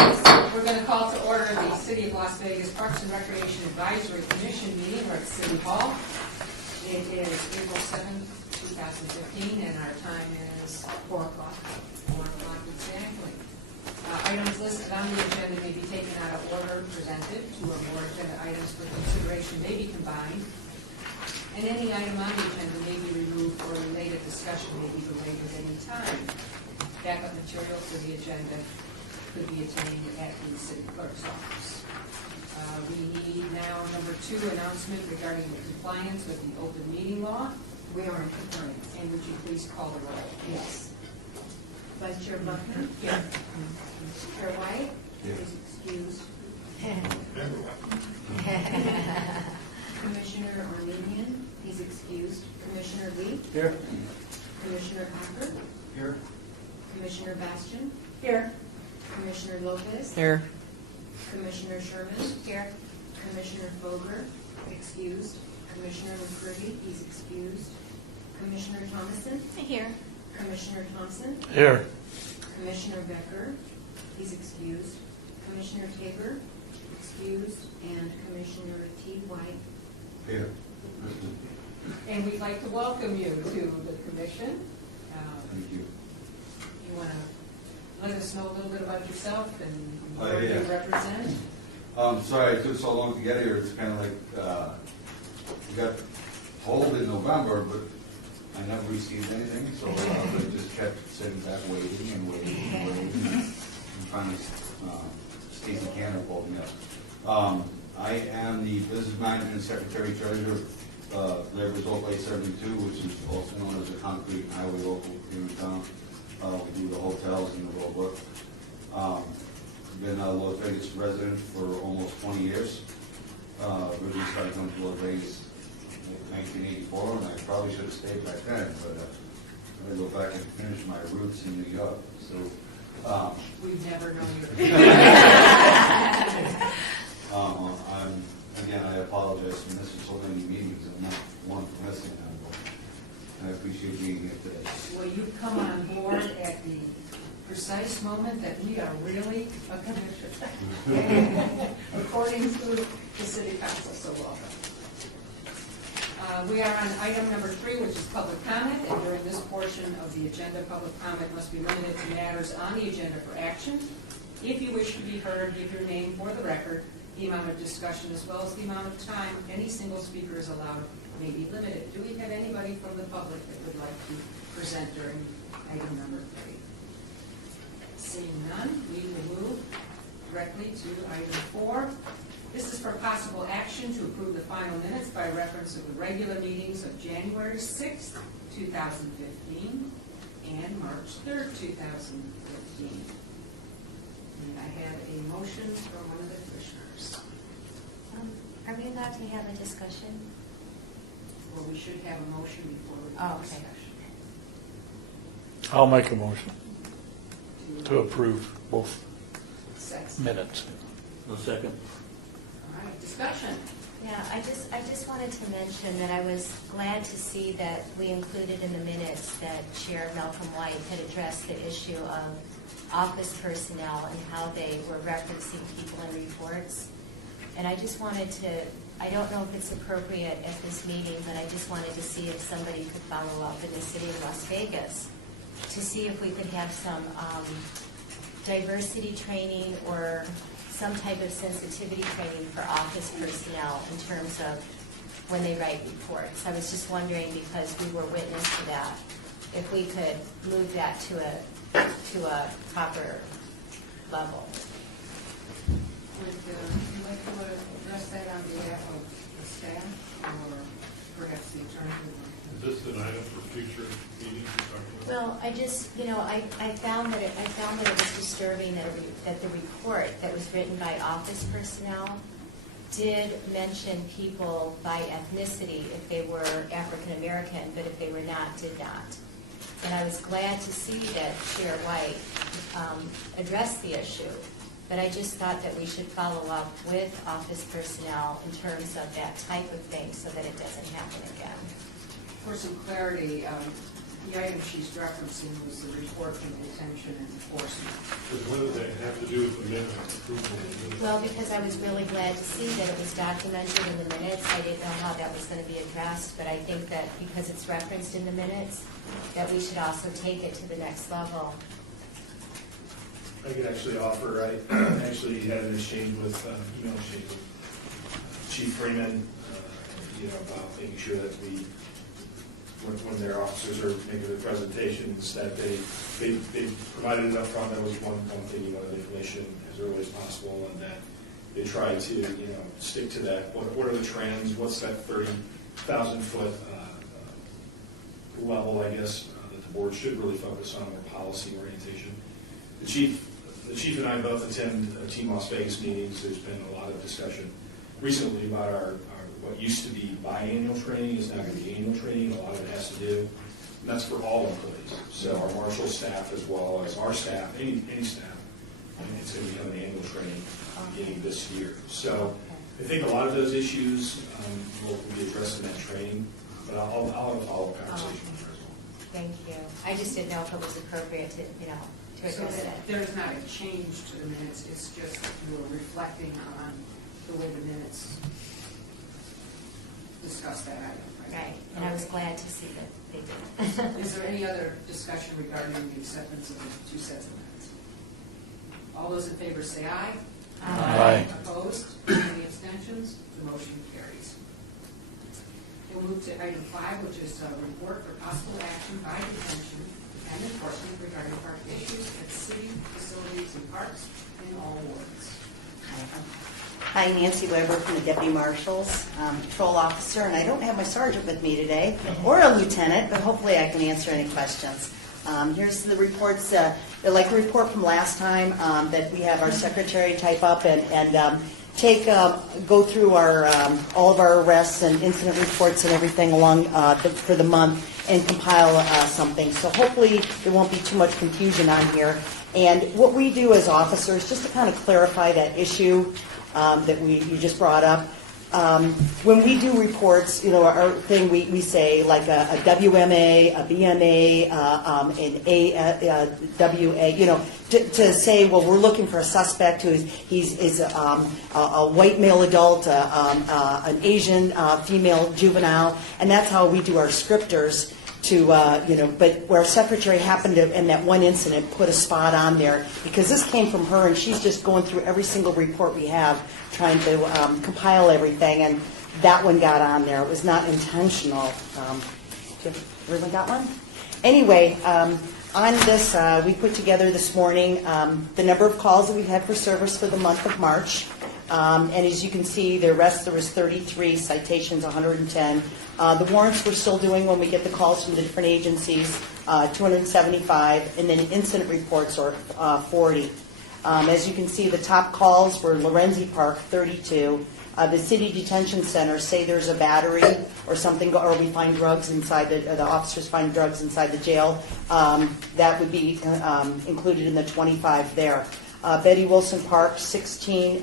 We're going to call to order the City of Las Vegas Parks and Recreation Advisory Commission meeting. We're at City Hall. It is April 7th, 2015, and our time is 4 o'clock. 4 o'clock exactly. Items listed on the agenda may be taken out of order, presented. 2 or more agenda items for consideration may be combined, and any item on the agenda may be removed or related discussion may be delayed at any time. Backup material for the agenda could be obtained at the city clerk's office. We need now number 2, announcement regarding the compliance with the open meeting law. We are in compliance. And would you please call the roll? Yes. Vice Chair Buckner? Here. Chair White? Here. Is excused. Commissioner Armenian? He's excused. Commissioner Lee? Here. Commissioner Acker? Here. Commissioner Bastian? Here. Commissioner Lopez? Here. Commissioner Sherman? Here. Commissioner Foger? Excused. Commissioner McCurdy? He's excused. Commissioner Thomason? Here. Commissioner Thompson? Here. Commissioner Becker? He's excused. Commissioner Tabor? Excused. And Commissioner T. White? Here. And we'd like to welcome you to the commission. Thank you. You want to let us know a little bit about yourself and Oh, what you yeah. represent? Sorry it took so long to get here. It's kind of like, we got told in November, but I never received anything, so I just kept sitting back waiting and waiting and waiting. And finally, Stacey Cantor called me up. I am the business management secretary treasurer of Labor's Oak Lake 72, which is also known as the concrete highway local here in town. We do the hotels and the roadwork. Been a Las Vegas resident for almost 20 years. Originally started coming to Las Vegas in 1984, and I probably should have stayed back then, but I'm going to go back and finish my roots in New York. So, We've never known you. again, I apologize for missing so many meetings. I'm not one for missing them, but I appreciate being here today. Well, you've come on board at the precise moment that we are really a commission, according to the city council, so welcome. We are on item number 3, which is public comment, and during this portion of the agenda, public comment must be limited to matters on the agenda for action. If you wish to be heard, give your name for the record. The amount of discussion as well as the amount of time any single speaker is allowed may be limited. Do we have anybody from the public that would like to present during item number 3? Seeing none, we will move directly to item 4. This is for possible action to approve the final minutes by reference of the regular meetings of January 6th, 2015 and March 3rd, 2015. And I have a motion from one of the commissioners. Are we allowed to have a discussion? Well, we should have a motion before we Oh, have okay. discussion. I'll make a motion to approve both Sex. minutes. A second. All right, discussion. Yeah, I just wanted to mention that I was glad to see that we included in the minutes that Chair Malcolm White had addressed the issue of office personnel and how they were referencing people in reports. And I just wanted to, I don't know if it's appropriate at this meeting, but I just wanted to see if somebody could follow up in the city of Las Vegas to see if we could have some diversity training or some type of sensitivity training for office personnel in terms of when they write reports. I was just wondering, because we were witness to that, if we could move that to a proper level. Would you like to address that on behalf of the staff or perhaps the attorney? Is this an item for future meetings you're talking about? Well, I just, I found that it was disturbing that the report that was written by office personnel did mention people by ethnicity if they were African American, but if they were not, did not. And I was glad to see that Chair White addressed the issue, but I just thought that we should follow up with office personnel in terms of that type of thing so that it doesn't happen again. For some clarity, the item she's referencing was the report from detention and enforcement. What does that have to do with the recommend approval. Well, because I was really glad to see that it was documented in the minutes. I didn't know how that was going to be addressed, but I think that because it's referenced in the minutes, that we should also take it to the next level. I could actually offer, I actually had an exchange with, email exchange with Chief Freeman, about making sure that we, when their officers are making their presentations, that they provided it up front. That was one thing, the information as early as possible, and that they try to, stick to that. What are the trends? What's that 30,000 foot level, I guess, that the board should really focus on, or policy orientation. The chief and I both attend Team Las Vegas meetings. There's been a lot of discussion recently about our what used to be biannual training is now going to be annual training. A lot of it has to do, and that's for all employees. So our marshal staff as well as our staff, any staff, and it's going to become an annual training beginning this year. So I think a lot of those issues will be addressed in that training, but I'll have a follow-up conversation with her as well. Thank you. I just didn't know if it was appropriate to, to So address it. there's not a change to the minutes, it's just you're reflecting on the way the minutes discuss that item, right? Right, and I was glad to see that they did. Is there any other discussion regarding the acceptance of the two sets of minutes? All those in favor say aye. Aye. Opposed? Any abstentions? The motion carries. We'll move to item 5, which is a report for possible action by detention and enforcement regarding park issues at city facilities and parks in all wards. Hi, Nancy Weber from the Deputy Marshals, Patrol Officer, and I don't have my sergeant with me today, or a lieutenant, but hopefully I can answer any questions. Here's the reports, like a report from last time that we have our secretary type up and go through our all of our arrests and incident reports and everything along for the month and compile something. So hopefully there won't be too much confusion on here. And what we do as officers, just to kind of clarify that issue that you just brought up, when we do reports, our thing we say like a WMA, a BMA, an AWA, to say, well, we're looking for a suspect who is a white male adult, an Asian female juvenile, and that's how we do our scripters. But where our secretary happened to, in that one incident, put a spot on there, because this came from her, and she's just going through every single report we have, trying to compile everything, and that one got on there. It was not intentional. Everyone got one? Anyway, on this, we put together this morning the number of calls that we've had for service for the month of March. And as you can see, there was 33, citations 110. The warrants we're still doing when we get the calls from the different agencies, 275, and then incident reports are 40. As you can see, the top calls were Lorenzi Park, 32. The city detention center, say there's a battery or something, or we find drugs inside the officers find drugs inside the jail, that would be included in the 25 there. Betty Wilson Park, 16,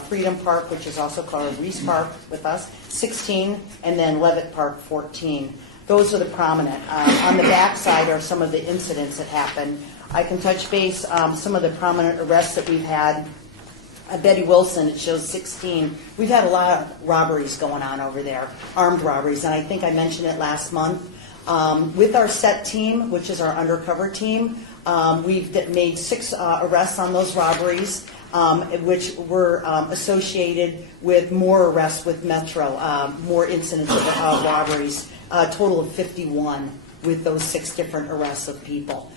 Freedom Park, which is also called Reese Park with us, 16, and then Levitt Park, 14. Those are the prominent. On the back side are some of the incidents that happened. I can touch base some of the prominent arrests that we've had. Betty Wilson, it shows 16. We've had a lot of robberies going on over there, armed robberies, and I think I mentioned it last month. With our SET team, which is our undercover team, we've made 6 arrests on those robberies, which were associated with more arrests with Metro, more incidents of robberies, a total of 51 with those 6 different arrests of people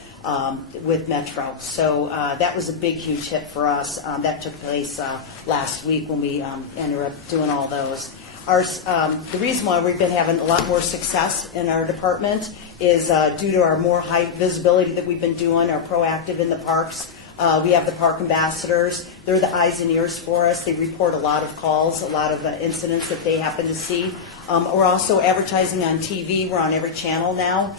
with Metro. So that was a big, huge hit for us. That took place last week when we ended up doing all those. The reason why we've been having a lot more success in our department is due to our more high visibility that we've been doing, our proactive in the parks. We have the park ambassadors. They're the eyes and ears for us. They report a lot of calls, a lot of incidents that they happen to see. We're also advertising on TV. We're on every channel now,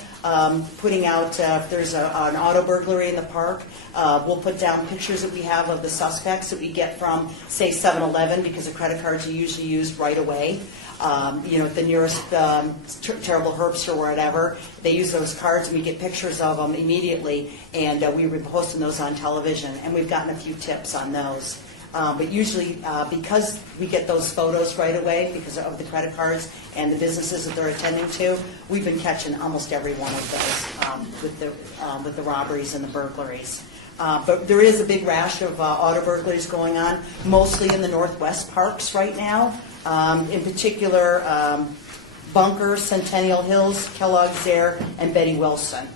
putting out, if there's an auto burglary in the park, we'll put down pictures that we have of the suspects that we get from, say, 7-Eleven, because the credit cards are usually used right away. At the nearest Terrible Herbst or whatever, they use those cards, and we get pictures of them immediately, and we've been posting those on television, and we've gotten a few tips on those. But usually, because we get those photos right away because of the credit cards and the businesses that they're attending to, we've been catching almost every one of those with the robberies and the burglaries. But there is a big rash of auto burglaries going on, mostly in the Northwest parks right now. In particular, Bunker, Centennial Hills, Kellogg's Air, and Betty Wilson.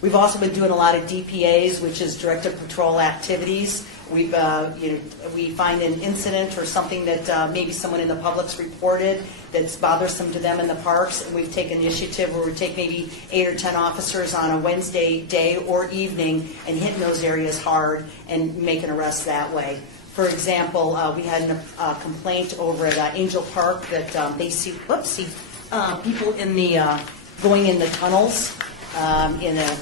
We've also been doing a lot of DPAs, which is directed patrol activities. We find an incident or something that maybe someone in the public's reported that's bothersome to them in the parks, and we've taken initiative where we take maybe 8 or 10 officers on a Wednesday day or evening and hitting those areas hard and make an arrest that way. For example, we had a complaint over at Angel Park that they see people in the going in the tunnels in a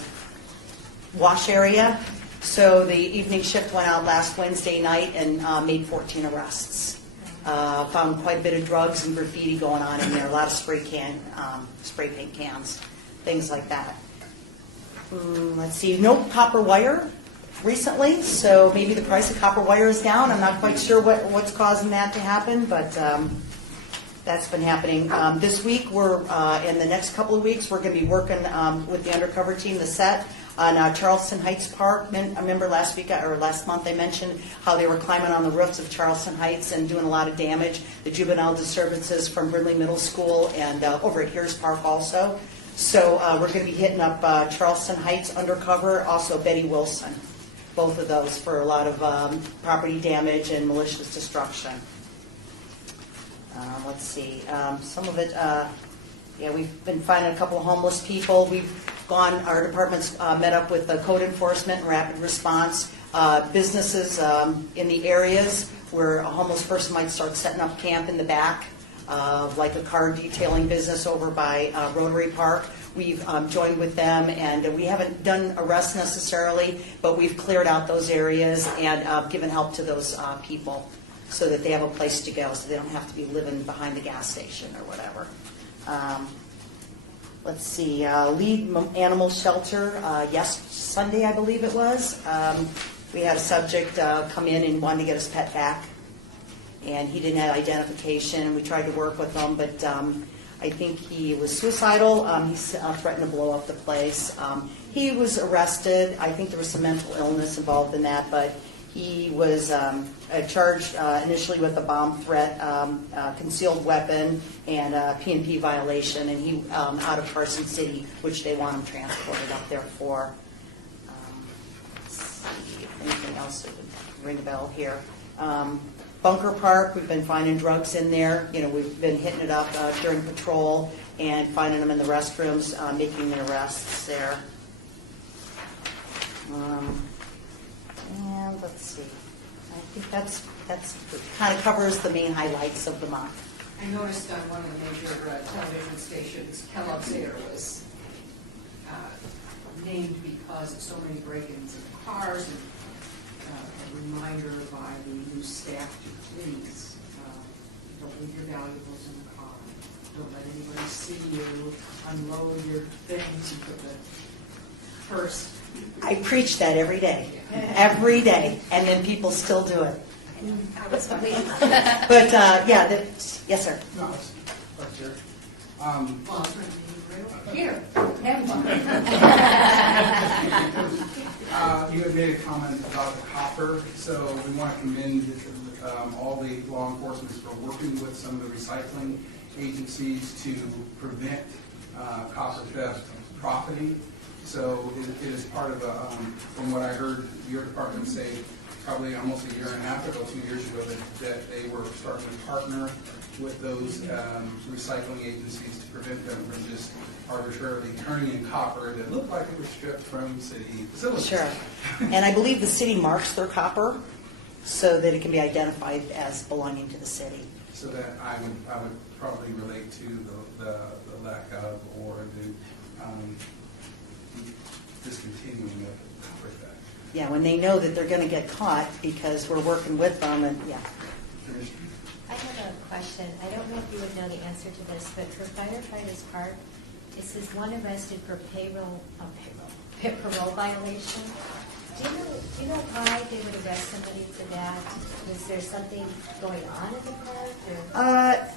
wash area. So the evening shift went out last Wednesday night and made 14 arrests. Found quite a bit of drugs and graffiti going on in there. A lot of spray paint cans, things like that. Let's see, no copper wire recently, so maybe the price of copper wire is down. I'm not quite sure what's causing that to happen, but that's been happening. This week, in the next couple of weeks, we're going to be working with the undercover team, the set, on Charleston Heights Park. I remember last month I mentioned how they were climbing on the roofs of Charleston Heights and doing a lot of damage. The juvenile disturbances from Brindley Middle School and over at Hears Park also. So we're going to be hitting up Charleston Heights undercover, also Betty Wilson. Both of those for a lot of property damage and malicious destruction. Let's see, some of it, we've been finding a couple of homeless people. Our department's met up with the code enforcement and rapid response, businesses in the areas where a homeless person might start setting up camp in the back, like a car detailing business over by Rotary Park. We've joined with them, and we haven't done arrests necessarily, but we've cleared out those areas and given help to those people so that they have a place to go, so they don't have to be living behind the gas station or whatever. Let's see, Lead Animal Shelter, Sunday I believe it was. We had a subject come in and wanted to get his pet back, and he didn't have identification. We tried to work with him, but I think he was suicidal. He threatened to blow up the place. He was arrested. I think there was some mental illness involved in that, but he was charged initially with a bomb threat, concealed weapon, and a P&P violation, and he out of Carson City, which they want him transported up there for. Let's see if anything else that would ring a bell here. Bunker Park, we've been finding drugs in there. We've been hitting it up during patrol and finding them in the restrooms, making the arrests there. And let's see. I think that's kind of covers the main highlights of the month. I noticed on one of the major television stations, Kellogg's Air was named because of so many break-ins of cars, and a reminder by the new staff to please don't leave your valuables in the car. Don't let anybody see you unload your things and put the purse. I preach that every day, and then people still do it. But yes, sir. No, that's here. Here, have one. You had made a comment about the copper, so we want to commend all the law enforcement for working with some of the recycling agencies to prevent copper theft profiting. So it is part of from what I heard your department say, probably almost a year and a half ago, 2 years ago, that they were starting to partner with those recycling agencies to prevent them from just arbitrarily turning in copper that looked like it was stripped from city facilities. Sure. And I believe the city marks their copper so that it can be identified as belonging to the city. So that I would probably relate to the lack of or the discontinuing of copper theft. Yeah, when they know that they're going to get caught because we're working with them, and yeah. I have a question. I don't know if you would know the answer to this, but for Firefighters Park, it says one arrested for parole violation. Do you know why they would arrest somebody for that? Was there something going on in the park? Or?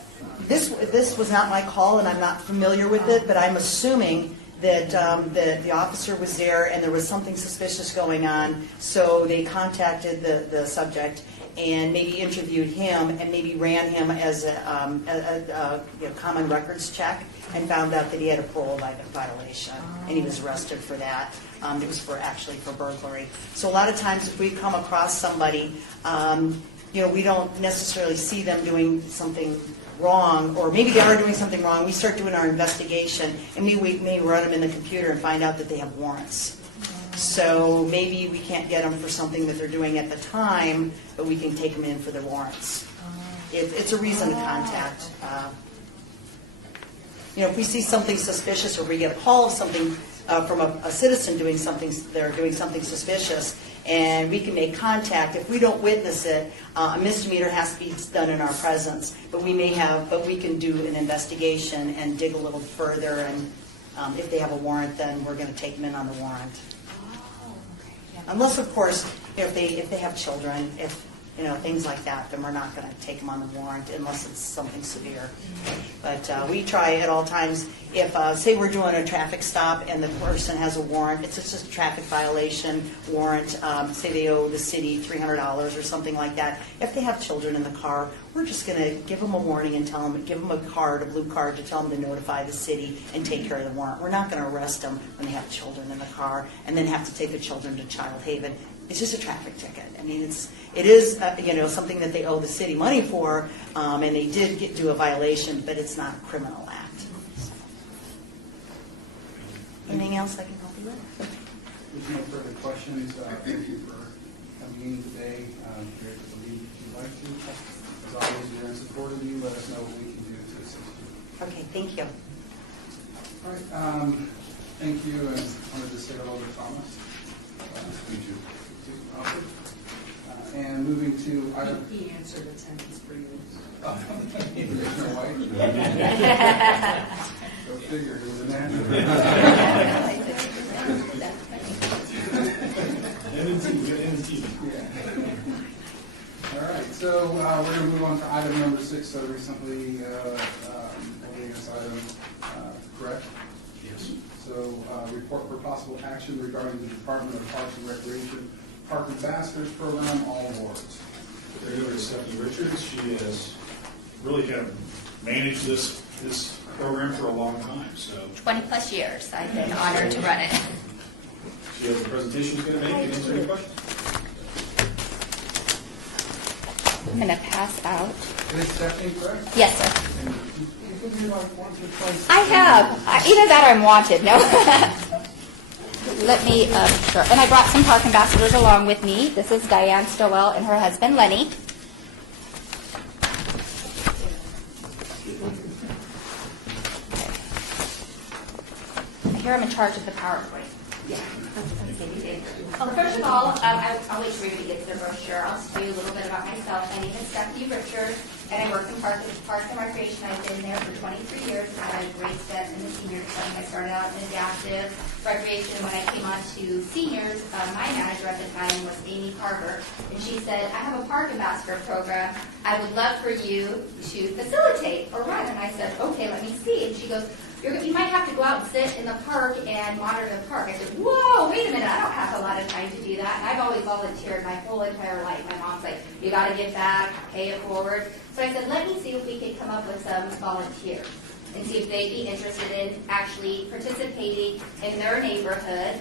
This was not my call, and I'm not familiar with it, but I'm assuming that the officer was there and there was something suspicious going on, so they contacted the subject and maybe interviewed him and maybe ran him as a common records check and found out that he had a parole violation, and he was arrested for that. It was actually for burglary. So a lot of times if we come across somebody, we don't necessarily see them doing something wrong, or maybe they are doing something wrong. We start doing our investigation, and we may run them in the computer and find out that they have warrants. So maybe we can't get them for something that they're doing at the time, but we can take them in for their warrants. It's a reason to contact. If we see something suspicious, or we get a call of something from a citizen doing something, they're doing something suspicious, and we can make contact. If we don't witness it, a misdemeanor has to be done in our presence. But we can do an investigation and dig a little further. And if they have a warrant, then we're going to take them in on the warrant. Unless, of course, if they have children, things like that, then we're not going to take them on the warrant unless it's something severe. But we try at all times. If, say we're doing a traffic stop and the person has a warrant, it's just a traffic violation warrant, say they owe the city $300 or something like that. If they have children in the car, we're just going to give them a warning and give them a card, a blue card, to tell them to notify the city and take care of the warrant. We're not going to arrest them when they have children in the car and then have to take the children to Child Haven. It's just a traffic ticket. I mean, it is something that they owe the city money for, and they did do a violation, but it's not a criminal act. Anything else I can help you with? There's no further questions. Thank you for coming in today. Here to believe if you'd like to. As always, we're in support of you. Let us know what we can do to assist you. Okay, thank you. All right. Thank you, and I wanted to say hello to Thomas. Me too. And moving to item. He answered the sentence for you. There's no wife. Go figure, he was an actor. All right, so we're going to move on to item number 6, so recently holding this item, correct? Yes. So report for possible action regarding the Department of Parks and Recreation Park Ambassadors Program, all awards. Turn it over to Stephanie Richards. She has really kind of managed this program for a long time. So 20+ years. I've been honored to run it. she has a presentation she's going to make and answer any questions. I'm going to pass out. Is Stephanie correct? Yes, sir. And you think you're like once or twice? I have. Either that or I'm wanted. No. Let me, sure. And I brought some park ambassadors along with me. This is Diane Stowell and her husband, Lenny. Here I'm in charge of the PowerPoint. Yeah. Well, first of all, I'll wait for everybody gets their brochure. I'll just tell you a little bit about myself. My name is Stephanie Richards, and I work in Parks and Recreation. I've been there for 23 years, and I had a great step in the senior center. I started out in adaptive recreation. When I came on to seniors, my manager at the time was Amy Carver, and she said, I have a park ambassador program. I would love for you to facilitate or run. And I said, okay, let me see. And she goes, you might have to go out and sit in the park and monitor the park. I said, whoa, wait a minute, I don't have a lot of time to do that. And I've always volunteered my whole entire life. My mom's like, you got to give back, pay it forward. So I said, let me see if we can come up with some volunteers and see if they'd be interested in actually participating in their neighborhood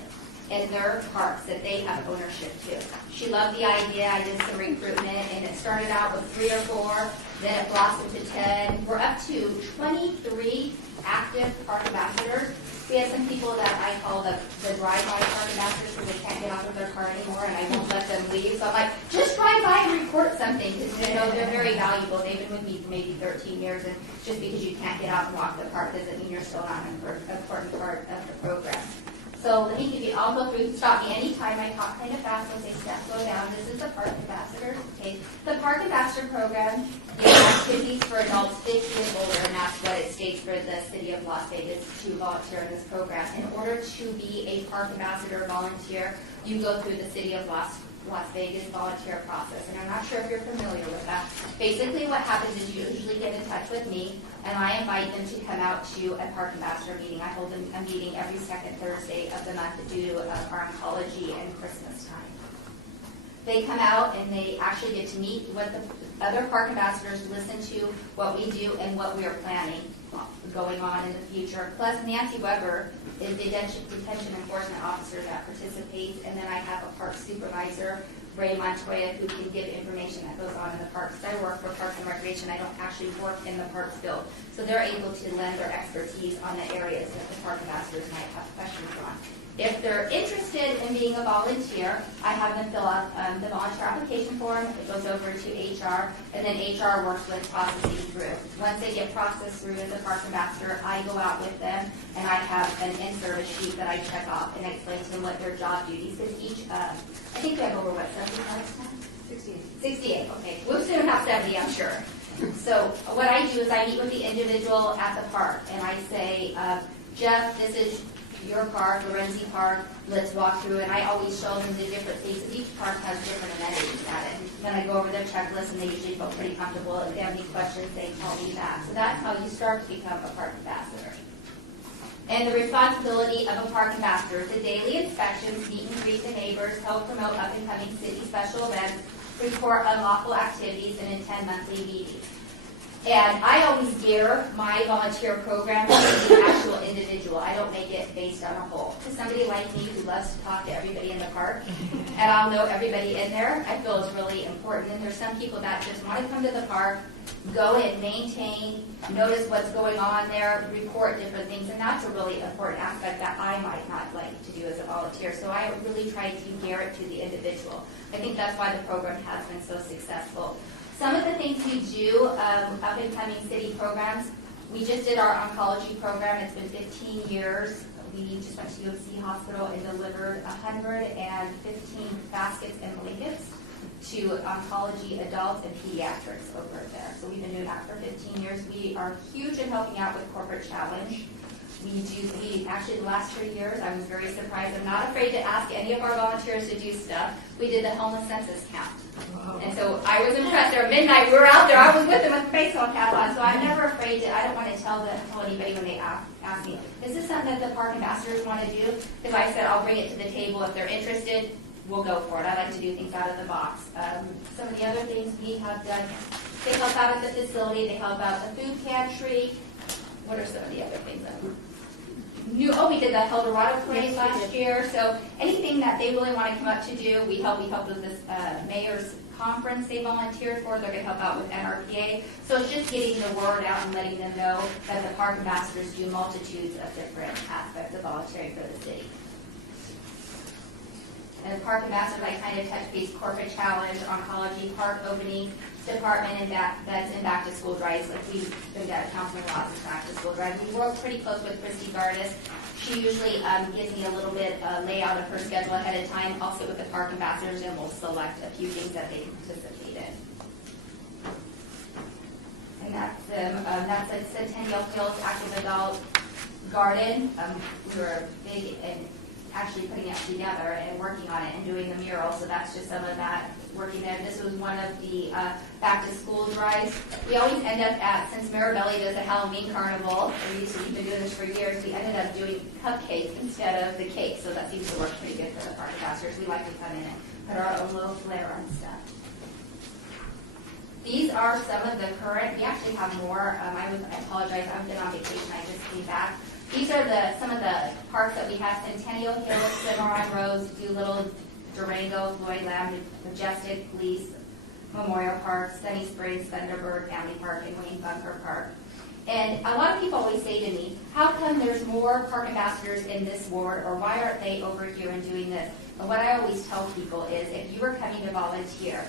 and their parks that they have ownership to. She loved the idea. I did some recruitment, and it started out with 3 or 4, then it blossomed to 10. We're up to 23 active park ambassadors. We have some people that I call the drive-by park ambassadors because they can't get out of their car anymore, and I won't let them leave. So I'm like, just drive by and report something, because they're very valuable. They've been with me for maybe 13 years, and just because you can't get out and walk the park doesn't mean you're still not an important part of the program. So let me give you, I'll go through, stop me anytime I talk kind of fast, I'll say, Steph, slow down. This is the Park Ambassador. Okay. The Park Ambassador program is activities for adults 50 and older, and that's what it states for the city of Las Vegas to volunteer in this program. In order to be a Park Ambassador volunteer, you go through the city of Las Vegas volunteer process, and I'm not sure if you're familiar with that. Basically what happens is you usually get in touch with me, and I invite them to come out to a Park Ambassador meeting. I hold a meeting every second Thursday of the month due to our oncology and Christmas time. They come out and they actually get to meet with the other Park Ambassadors, listen to what we do and what we are planning going on in the future. Plus Nancy Weber is the detention enforcement officer that participates, and then I have a park supervisor, Ray Montoya, who can give information that goes on in the parks. I work for Parks and Recreation. I don't actually work in the parks field. So they're able to lend their expertise on the areas that the park ambassadors might have questions on. If they're interested in being a volunteer, I have them fill out the volunteer application form. It goes over to HR, and then HR works with processing through. Once they get processed through as a park ambassador, I go out with them, and I have an in-service sheet that I check off and explain to them what their job duties is. Each, I think we have over, what, 75 now? 68, okay. We'll soon have 70, I'm sure. So what I do is I meet with the individual at the park, and I say, Jeff, this is your park, Lorenzi Park, let's walk through it. I always show them the different things. Each park has different amenities at it. Then I go over their checklist, and they usually feel pretty comfortable. If they have any questions, they call me back. So that's how you start to become a park ambassador. And the responsibility of a park ambassador is the daily inspections, meet and greet the neighbors, help promote up-and-coming city special events, report unlawful activities, and attend monthly meetings. And I always gear my volunteer program to the actual individual. I don't make it based on a whole. To somebody like me who loves to talk to everybody in the park, and I'll know everybody in there, I feel is really important. And there's some people that just want to come to the park, go in, maintain, notice what's going on there, report different things, and that's a really important aspect that I might not like to do as a volunteer. So I really try to gear it to the individual. I think that's why the program has been so successful. Some of the things we do, up-and-coming city programs, we just did our oncology program. It's been 15 years. We just went to UC Hospital and delivered 115 baskets and blankets to oncology adults and pediatrics over there. So we've been doing that for 15 years. We are huge in helping out with Corporate Challenge. Actually, the last 3 years, I was very surprised. I'm not afraid to ask any of our volunteers to do stuff. We did the homeless census count. Wow. And so I was impressed. There at midnight, we were out there. I was with them with the baseball cap on. So I'm never afraid to, I don't want to tell anybody when they ask me, is this something that the park ambassadors want to do? Because I said, I'll bring it to the table. If they're interested, we'll go for it. I like to do things out of the box. Some of the other things we have done, they help out at the facility. They help out the food pantry. What are some of the other things that we did the Eldorado Parade last year. So anything that they really want to come up to do, we help. We helped with this mayor's conference they volunteered for. They're going to help out with NRPA. So it's just getting the word out and letting them know that the park ambassadors do multitudes of different aspects of volunteering for the city. And the park ambassadors, I kind of touch base Corporate Challenge, oncology, park opening department, and that's in back to school drives. Like we've been at Councilman Ross's back to school drive. We work pretty close with Christy Gardis. She usually gives me a little bit layout of her schedule ahead of time. I'll sit with the park ambassadors and we'll select a few things that they can participate in. And that's a Centennial Fields Active Adult Garden. We were big in actually putting it together and working on it and doing the mural. So that's just some of that working there. This was one of the back to school drives. We always end up since Marabelli does a Halloween carnival, and we've been doing this for years, we ended up doing cupcakes instead of the cake. So that seems to work pretty good for the park ambassadors. We like to come in and put our own little flair on stuff. These are some of the current, we actually have more. I apologize, I've been on vacation, I just came back. These are some of the parks that we have: Centennial Hills, Cimarron Rose, Doolittle, Durango, Floyd Lamb, Majestic, Police, Memorial Park, Sunny Springs, Thunderbird, Family Park, and Wayne Bunker Park. And a lot of people always say to me, how come there's more park ambassadors in this ward, or why aren't they over here and doing this? And what I always tell people is, if you are coming to volunteer,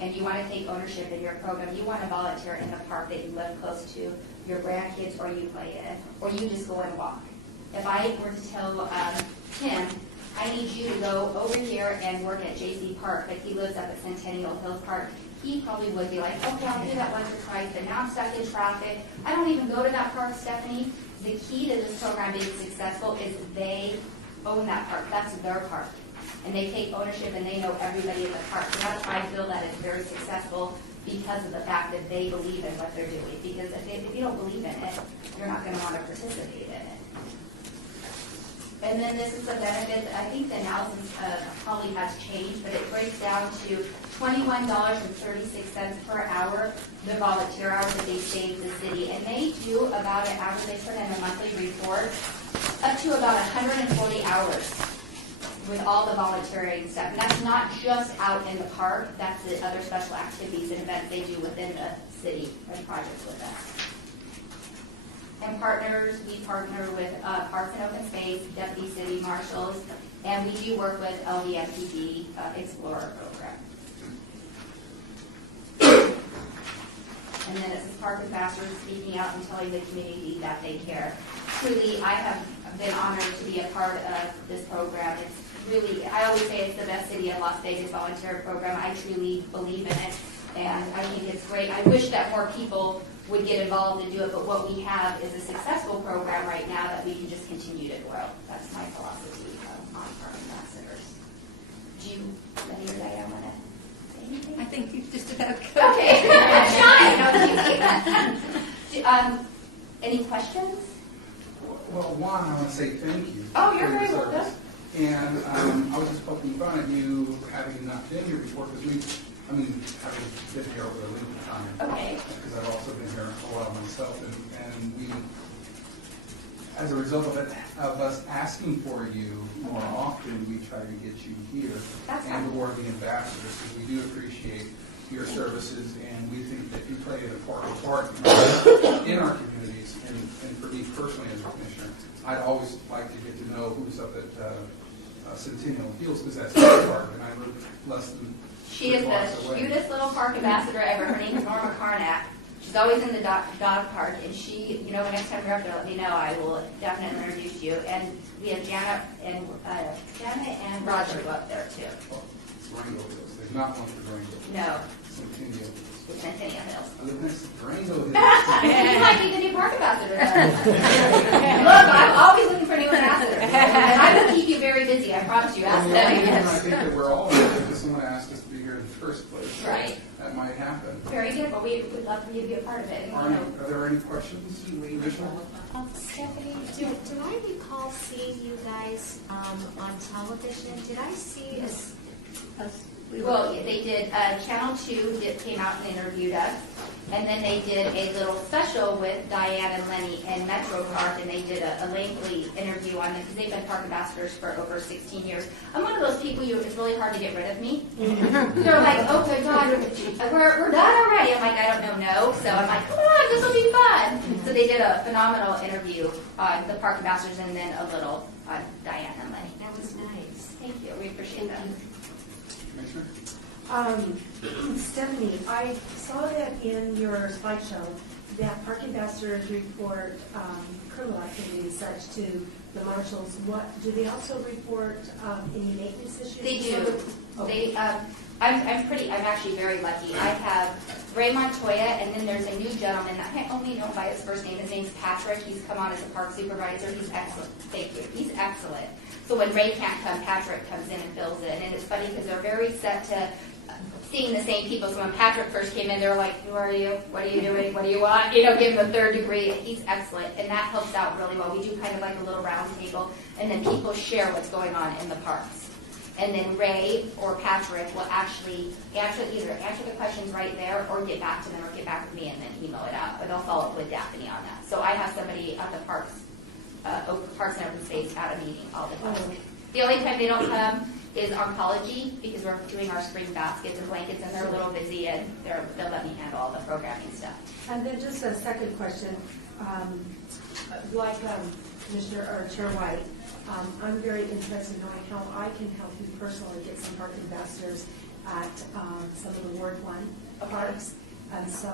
and you want to take ownership in your program, you want to volunteer in a park that you live close to your grandkids or you play in, or you just go and walk. If I were to tell Tim, I need you to go over here and work at JC Park, but he lives up at Centennial Hills Park, he probably would be like, okay, I'll do that once or twice, but now I'm stuck in traffic. I don't even go to that park, Stephanie. The key to this program being successful is they own that park. That's their park. And they take ownership and they know everybody in the park. So that's why I feel that it's very successful, because of the fact that they believe in what they're doing. Because if you don't believe in it, you're not going to want to participate in it. And then this is the benefits. I think the analysis probably has changed, but it breaks down to $21.36 per hour, the volunteer hours that they save the city. And they do about an average, they put in a monthly report, up to about 140 hours with all the volunteering stuff. And that's not just out in the park, that's the other special activities and events they do within the city and projects with us. And partners, we partner with Parks and Open Space, Deputy City Marshals, and we do work with LVMPD Explorer program. And then it's park ambassadors speaking out and telling the community that they care. Truly, I have been honored to be a part of this program. It's really, I always say it's the best city of Las Vegas volunteer program. I truly believe in it, and I think it's great. I wish that more people would get involved and do it, but what we have is a successful program right now that we can just continue to grow. That's my philosophy on park ambassadors. Do you, Lenny or Diane, want to say anything? I think you've just about Okay. Shy. Any questions? Well, one, I want to say thank you. Oh, you're for your very welcome. service. And I was just poking fun at you having not been here before, because having been here over a length of time. Okay. Because I've also been here a while myself, and we, as a result of us asking for you more often, we try to get you here and or the ambassadors, because we do appreciate your services, and we think that you play an important part in our communities. And for me personally, as a commissioner, I'd always like to get to know who's up at Centennial Hills, because that's my park, and I live less than. She is the cutest little park ambassador ever. Her name is Norma Karnak. She's always in the dog park, and she, next time you're up there, let me know. I will definitely introduce you. And we have Janet and Roger go up there too. Oh, it's Durango Hills. There's not one for Durango. No. Centennial Hills. Centennial Hills. I live next to Durango Hills. You might be the new park ambassador then. Look, I'm always looking for new ambassadors. And I will keep you very busy, I promise you. Ask And them. I think that we're all here because someone asked us to be here in the first place. So Right. that might happen. Very good, but we would love for you to be a part of it. Are there any questions, Commissioner? Stephanie, did I recall seeing you guys on television? Did I see a Well, they did, Channel 2 came out and interviewed us, and then they did a little special with Diane and Lenny in Metro Park, and they did a lengthy interview on them, because they've been park ambassadors for over 16 years. I'm one of those people, it's really hard to get rid of me. They're like, oh my God, we're done already. I'm like, I don't know, no. So I'm like, come on, this will be fun. So they did a phenomenal interview on the park ambassadors, and then a little on Diane and Lenny. That was nice. Thank you, we appreciate that. Commissioner? Stephanie, I saw that in your slideshow that park ambassadors report criminal activities such to the marshals. What do they also report? Any maintenance issues? They do. Okay. I'm actually very lucky. I have Ray Montoya, and then there's a new gentleman that I only know by his first name. His name's Patrick. He's come on as a park supervisor. He's excellent. Thank you. He's excellent. So when Ray can't come, Patrick comes in and fills in. And it's funny because they're very set to seeing the same people. So when Patrick first came in, they were like, who are you? What are you doing? What do you want? Give him the third degree. He's excellent. And that helps out really well. We do kind of like a little round table, and then people share what's going on in the parks. And then Ray or Patrick will actually either answer the questions right there or get back to them or get back with me and then email it out. But they'll follow up with Daphne on that. So I have somebody at the Parks and Open Space at a meeting all the time. The only time they don't come is oncology, because we're doing our spring baskets and blankets, and they're a little busy, and they'll let me handle all the programming stuff. And then just a second question, like Commissioner or Chair White, I'm very interested in knowing how I can help you personally get some park ambassadors. at some of the Ward 1 parks. And so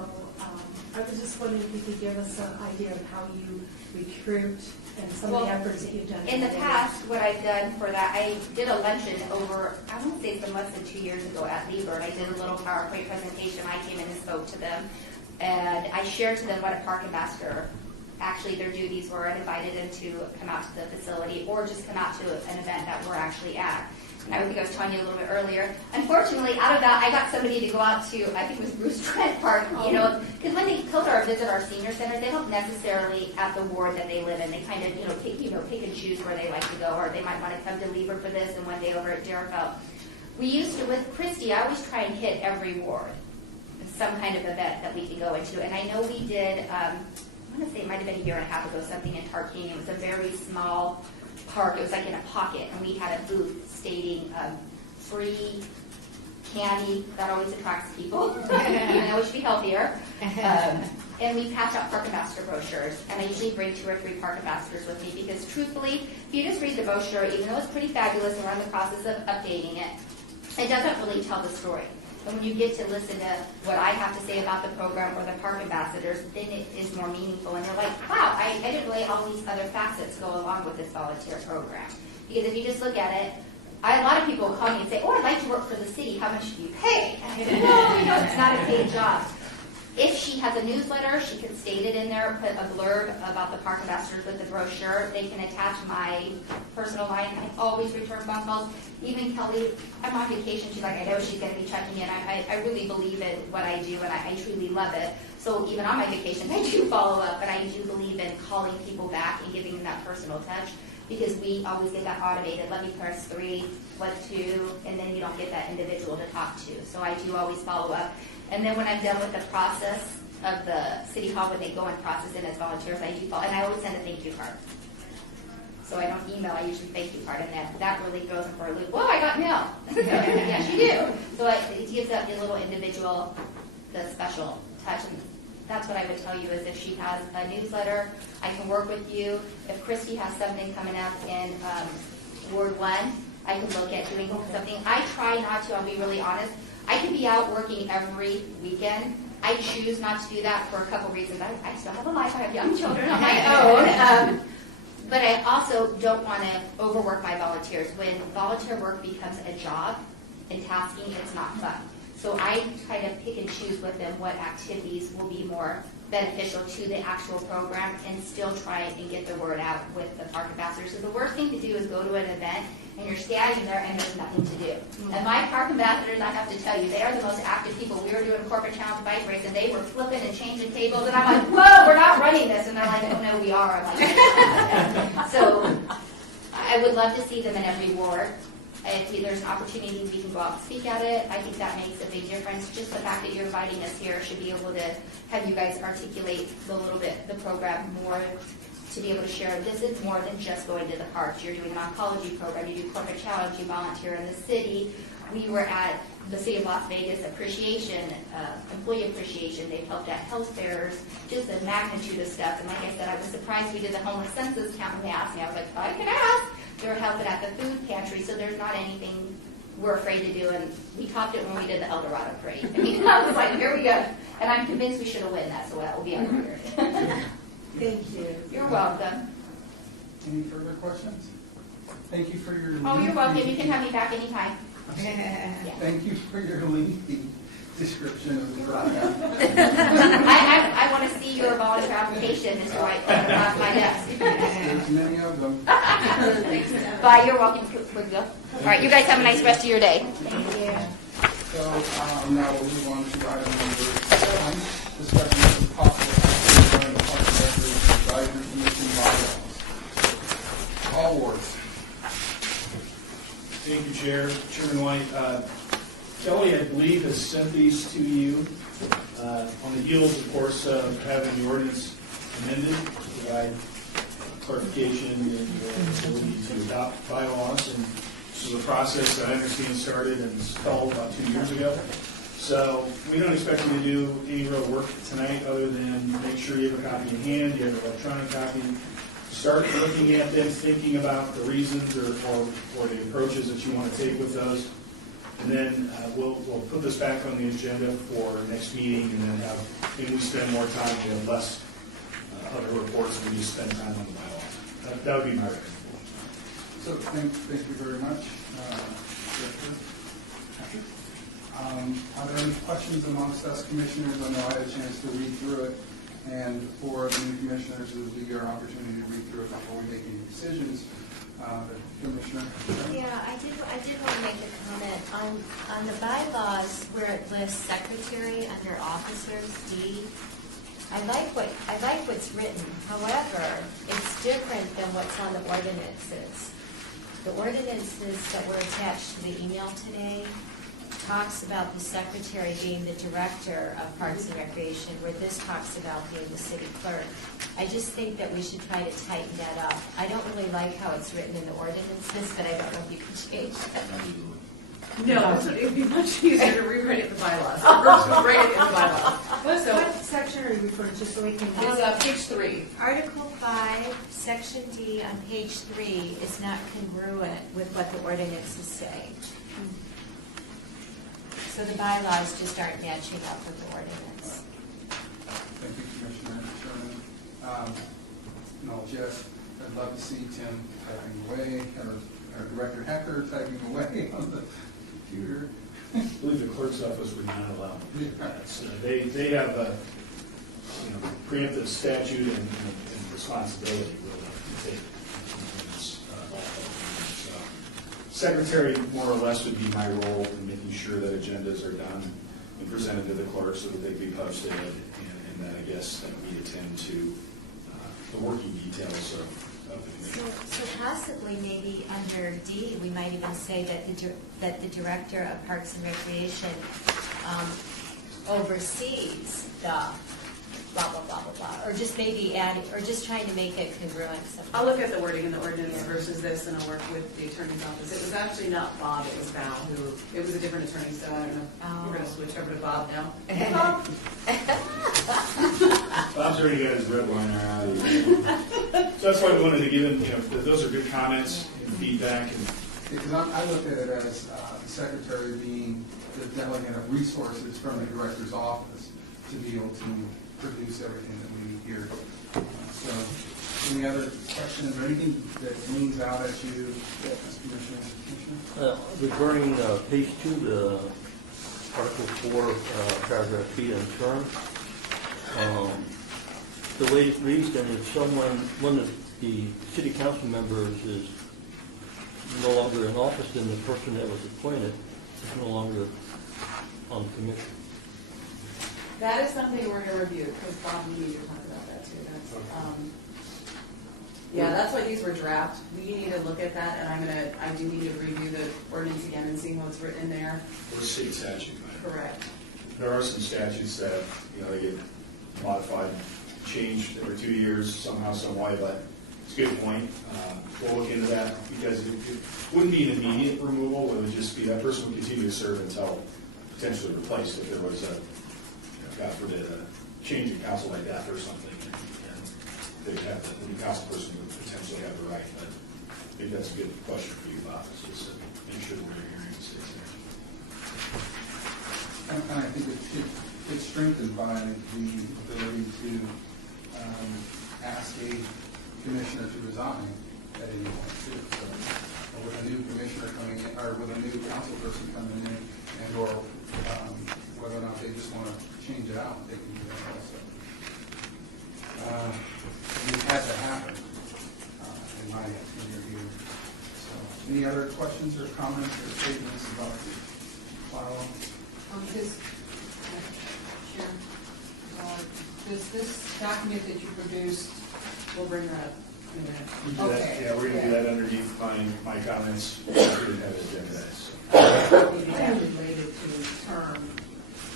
I was just wondering if you could give us an idea of how you recruit and some of the Well, efforts that you've done. In the past, what I've done for that, I did a luncheon over, I won't say it's less than 2 years ago at Liebert. I did a little PowerPoint presentation. I came in and spoke to them. And I shared to them what a park ambassador, actually their duties were, and invited them to come out to the facility or just come out to an event that we're actually at. And I think I was telling you a little bit earlier. Unfortunately, out of that, I got somebody to go out to, I think it was Bruce Trent Park, you know, because when they come to visit our senior center, they don't necessarily at the ward that they live in. They kind of, pick and choose where they like to go, or they might want to come to Liebert for this and one day over at Darrell. We used to, with Christy, I always try and hit every ward, some kind of event that we could go into. And I know we did, I want to say it might have been a year and a half ago, something in Tarkanian. It was a very small park. It was like in a pocket, and we had a booth stating free candy. That always attracts people, even though it should be healthier. And we patch out park ambassador brochures, and I usually bring 2 or 3 park ambassadors with me because, truthfully, if you just read the brochure, even though it's pretty fabulous and we're in the process of updating it, it doesn't really tell the story. And when you get to listen to what I have to say about the program or the park ambassadors, then it is more meaningful. And you're like, wow, I didn't really all these other facets go along with this volunteer program. Because if you just look at it, a lot of people will call me and say, oh, I'd like to work for the city. How much do you pay? And I say, no, it's not a paid job. If she has a newsletter, she can state it in there, put a blurb about the park ambassadors with the brochure. They can attach my personal line. I always return phone calls. Even Kelly, I'm on vacation. She's like, I know she's going to be checking in. I really believe in what I do, and I truly love it. So even on my vacation, I do follow up, and I do believe in calling people back and giving them that personal touch, because we always get that automated. Let me press 3, what 2, and then you don't get that individual to talk to. So I do always follow up. And then when I'm done with the process of the city hall, when they go and process it as volunteers, I do follow, and I always send a thank you card. So I don't email, I usually thank you card, and that really throws them for a loop. Whoa, I got mail. Yes, you do. So it gives that little individual the special touch, and that's what I would tell you is if she has a newsletter, I can work with you. If Christy has something coming up in Ward 1, I can look at doing something. I try not to, I'll be really honest. I can be out working every weekend. I choose not to do that for a couple reasons. I still have a life. I have young children on my own. But I also don't want to overwork my volunteers. When volunteer work becomes a job and tasking, it's not fun. So I try to pick and choose with them what activities will be more beneficial to the actual program and still try and get the word out with the park ambassadors. So the worst thing to do is go to an event and you're standing there and there's nothing to do. And my park ambassadors, I have to tell you, they are the most active people. We were doing Corporate Challenge bike race and they were flipping and changing tables and I'm like, whoa, we're not running this. And they're like, oh no, we are. I'm like, so I would love to see them in every ward. If there's an opportunity we can go out and speak at it, I think that makes a big difference. Just the fact that you're inviting us here should be able to have you guys articulate a little bit the program more, to be able to share this is more than just going to the parks. You're doing an oncology program, you do Corporate Challenge, you volunteer in the city. We were at the City of Las Vegas appreciation, employee appreciation. They've helped at health fairs, just the magnitude of stuff. And like I said, I was surprised we did the homeless census count when they asked me. I was like, I can ask. They were helping at the food pantry, so there's not anything we're afraid to do. And we topped it when we did the El Dorado parade. I mean, I was like, here we go. And I'm convinced we should have won that, so that will be on record. Thank you. You're welcome. Any further questions? Thank you for your... Oh, you're welcome. You can have me back anytime. Yeah. Thank you for your lengthy description of the program. I want to see your volunteer application, Mr. White, on my desk. There's many of them. Bye. You're welcome. All right. You guys have a nice rest of your day. Thank you. So now we'll move on to item number 7, discussion of possible action regarding the Park Director's Advisory Commission bylaws. All wards. Thank you, Chairman White. Kelly, I believe, has sent these to you on the heels, of course, of having the ordinance amended to provide clarification and ability to adopt bylaws. And this is a process that I understand started and stalled about 2 years ago. So we don't expect you to do any real work tonight other than make sure you have a copy in hand, you have an electronic copy. Start looking at them, thinking about the reasons or the approaches that you want to take with those. And then we'll put this back on the agenda for next meeting, and then maybe we spend more time, we have less other reports, and we just spend time on the bylaw. That would be my recommendation. So thank you very much, Director Patrick. Are there any questions amongst us commissioners? I know I had a chance to read through it, and for the new commissioners, it will be your opportunity to read through it before we make any decisions. Commissioner? Yeah, I did want to make a comment on the bylaws where it lists secretary under officers, D. I like what's written. However, it's different than what's on the ordinances. The ordinances that were attached to the email today talks about the secretary being the director of Parks and Recreation, where this talks about being the city clerk. I just think that we should try to tighten that up. I don't really like how it's written in the ordinances, but I don't know if you can change that. No, it'd be much easier to rewrite the bylaws, or write it in the bylaws. What section are you referring to, so we can? It's page 3. Article 5, Section D on page 3 is not congruent with what the ordinances say. So the bylaws just aren't matching up with the ordinance. Thank you, Commissioner Sherman. No, Jeff, I'd love to see Tim typing away, or Director Hecker typing away on the computer. I believe the clerk's office would not allow that. So they have a preemptive statute and responsibility to take secretary, more or less, would be my role in making sure that agendas are done and presented to the clerk so that they can be posted, and then I guess that we attend to the working details of the commission. So possibly maybe under D, we might even say that the director of Parks and Recreation oversees the blah, blah, blah, blah, blah, or just maybe adding, or just trying to make it congruent. I'll look at the wording in the ordinance versus this, and I'll work with the attorney's office. It was actually not Bob, it was Val, it was a different attorney, so I don't know. We're going to switch over to Bob now. Hey, Bob. Bob's already got his red liner out of here. So that's why we wanted to give him, those are good comments and feedback. Because I look at it as the secretary being the delegate of resources from the director's office to be able to produce everything that we need here. So, any other questions or anything that leans out at you, Commissioner? Regarding page 2, the Article 4, paragraph B, insurance, the way it reads, then if one of the city council members is no longer in office, then the person that was appointed is no longer on the commission. That is something we're going to review, because Bob, we need to talk about that too. That's why these were draft. We need to look at that, and I do need to review the ordinance again and see how it's written there. Or state statute. Correct. There are some statutes that, they get modified, changed every 2 years somehow, some way, but it's a good point. We'll look into that, because it wouldn't be an immediate removal. It would just be that person would continue to serve until potentially replaced if there was a, God forbid, a change in council like that or something. And they'd have the new council person would potentially have the right, but I think that's a good question for you, Bob, is just to make sure that we're hearing the states there. And I think it's strengthened by the ability to ask a commissioner to resign at any point too. So with a new commissioner coming in, or with a new council person coming in, and or whether or not they just want to change it out, they can do that also. It had to happen in my tenure here. So, any other questions or comments or statements about the bylaw? Does this document that you produced, we'll bring that up in a minute. We do that, yeah, we're going to do that underneath my comments. We didn't have it agendized, so. Maybe that related to term.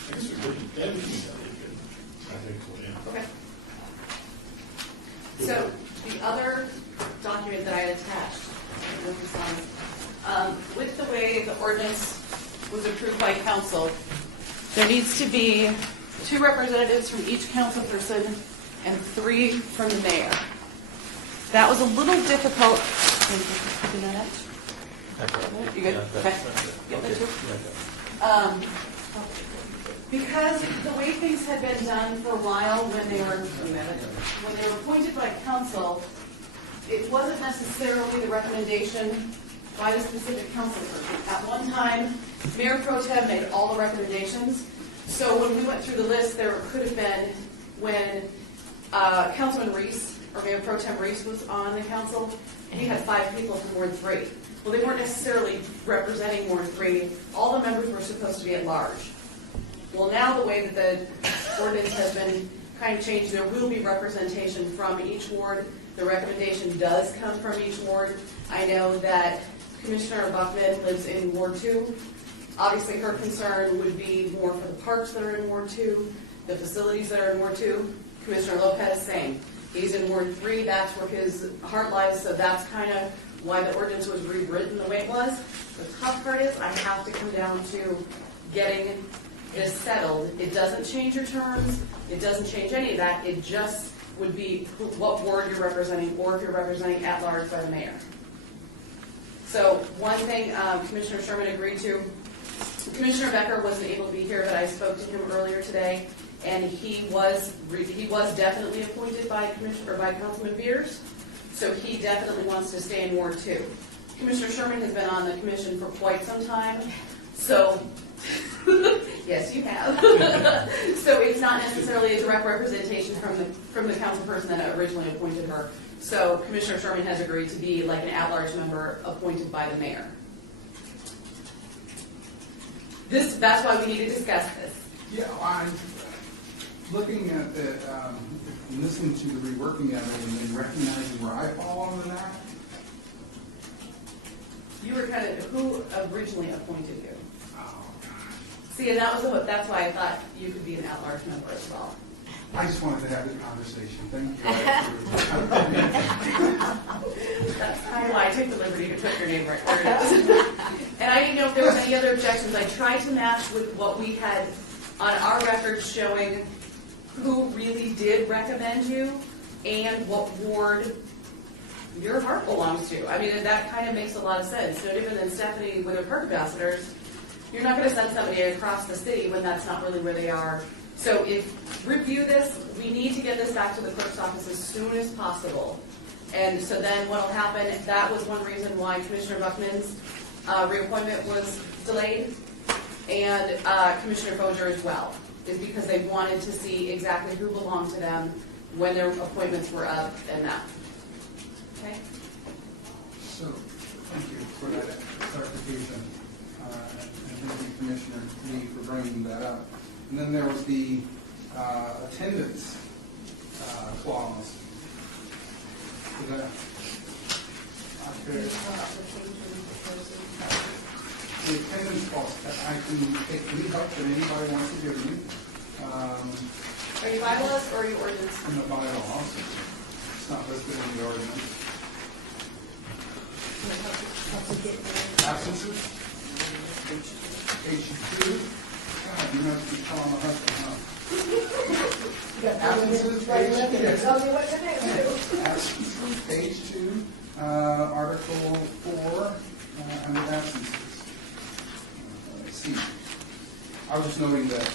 I guess we could, yeah, we can do that. I think so, yeah. Okay. So the other document that I had attached, with the way the ordinance was approved by council, there needs to be 2 representatives from each council person and 3 from the mayor. That was a little difficult. You good? Okay. Yep, me too. Because the way things had been done for a while when they were appointed by council, it wasn't necessarily the recommendation by the specific council person. At one time, Mayor Pro Tem made all the recommendations. So when we went through the list, there could have been when Councilman Reese, or Mayor Pro Tem Reese was on the council, and he had 5 people from Ward 3. Well, they weren't necessarily representing Ward 3. All the members were supposed to be at large. Well, now the way that the ordinance has been kind of changed, there will be representation from each ward. The recommendation does come from each ward. I know that Commissioner Buckman lives in Ward 2. Obviously, her concern would be more for the parks that are in Ward 2, the facilities that are in Ward 2. Commissioner Lopez, same. He's in Ward 3, that's where his heart lies, so that's kind of why the ordinance was rewritten the way it was. The tough part is I have to come down to getting this settled. It doesn't change your terms, it doesn't change any of that, it just would be what ward you're representing, or if you're representing at large by the mayor. So one thing Commissioner Sherman agreed to, Commissioner Becker wasn't able to be here, but I spoke to him earlier today, and he was definitely appointed by Councilman Beers, so he definitely wants to stay in Ward 2. Commissioner Sherman has been on the commission for quite some time, so yes, you have. So it's not necessarily a direct representation from the council person that originally appointed her. So Commissioner Sherman has agreed to be like an at-large member appointed by the mayor. That's why we need to discuss this. Yeah, I'm looking at the, listening to the reworking of it and then recognizing where I fall under that. You were kind of, who originally appointed you? Oh, See, and that's why I thought you could be an at-large member as well. I just wanted to have the conversation. Thank you. That's kind of why I took the liberty to put your name right where it is. And I didn't know if there was any other objections. I tried to match with what we had on our records showing who really did recommend you and what ward your heart belongs to. I mean, and that kind of makes a lot of sense. No different than Stephanie with her park ambassadors. You're not going to send somebody across the city when that's not really where they are. So review this, we need to get this back to the clerk's office as soon as possible. And so then what will happen, that was one reason why Commissioner Buckman's reappointment was delayed, and Commissioner Boger as well, is because they wanted to see exactly who belonged to them when their appointments were up and that. Okay? So, thank you for that clarification. And thank you, Commissioner Lee, for bringing that up. And then there was the attendance clause. The attendance clause, I can take any help that anybody wants to give me. Are you bylaws or are you ordinance? In the bylaws. It's not listed in the ordinance. Absences? H2. God, you must be calling my husband, huh? Absences, absences, page 2, article 4, under absences. Let's see. I was just noting that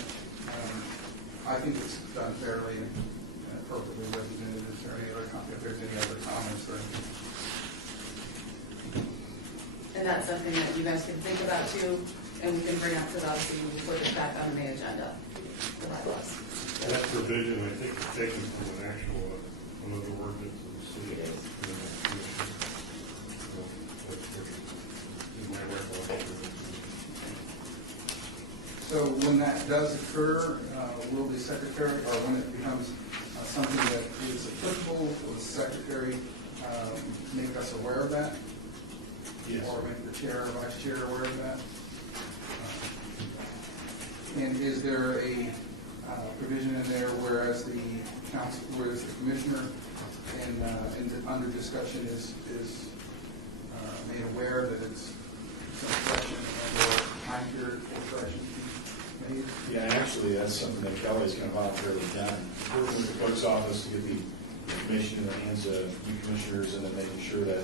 I think it's done fairly and appropriately represented. Is there any other if there's any other comments there? And that's something that you guys can think about too, and we can bring up to the obviously when we put it back on the agenda. The bylaws. That provision, I think, is taken from an actual, one of the ordinances of the city. It is. So, that's my recollection. So when that does occur, will the secretary, or when it becomes something that is applicable, will the secretary make us aware of that? Yes. Or make the chair or vice chair aware of that? And is there a provision in there whereas the council, whereas the commissioner and under discussion is made aware that it's some correction or time period for correction to be made? Yeah, actually, that's something that Kelly's going to voluntarily done. Working with the clerk's office to get the information in the hands of you commissioners and then making sure that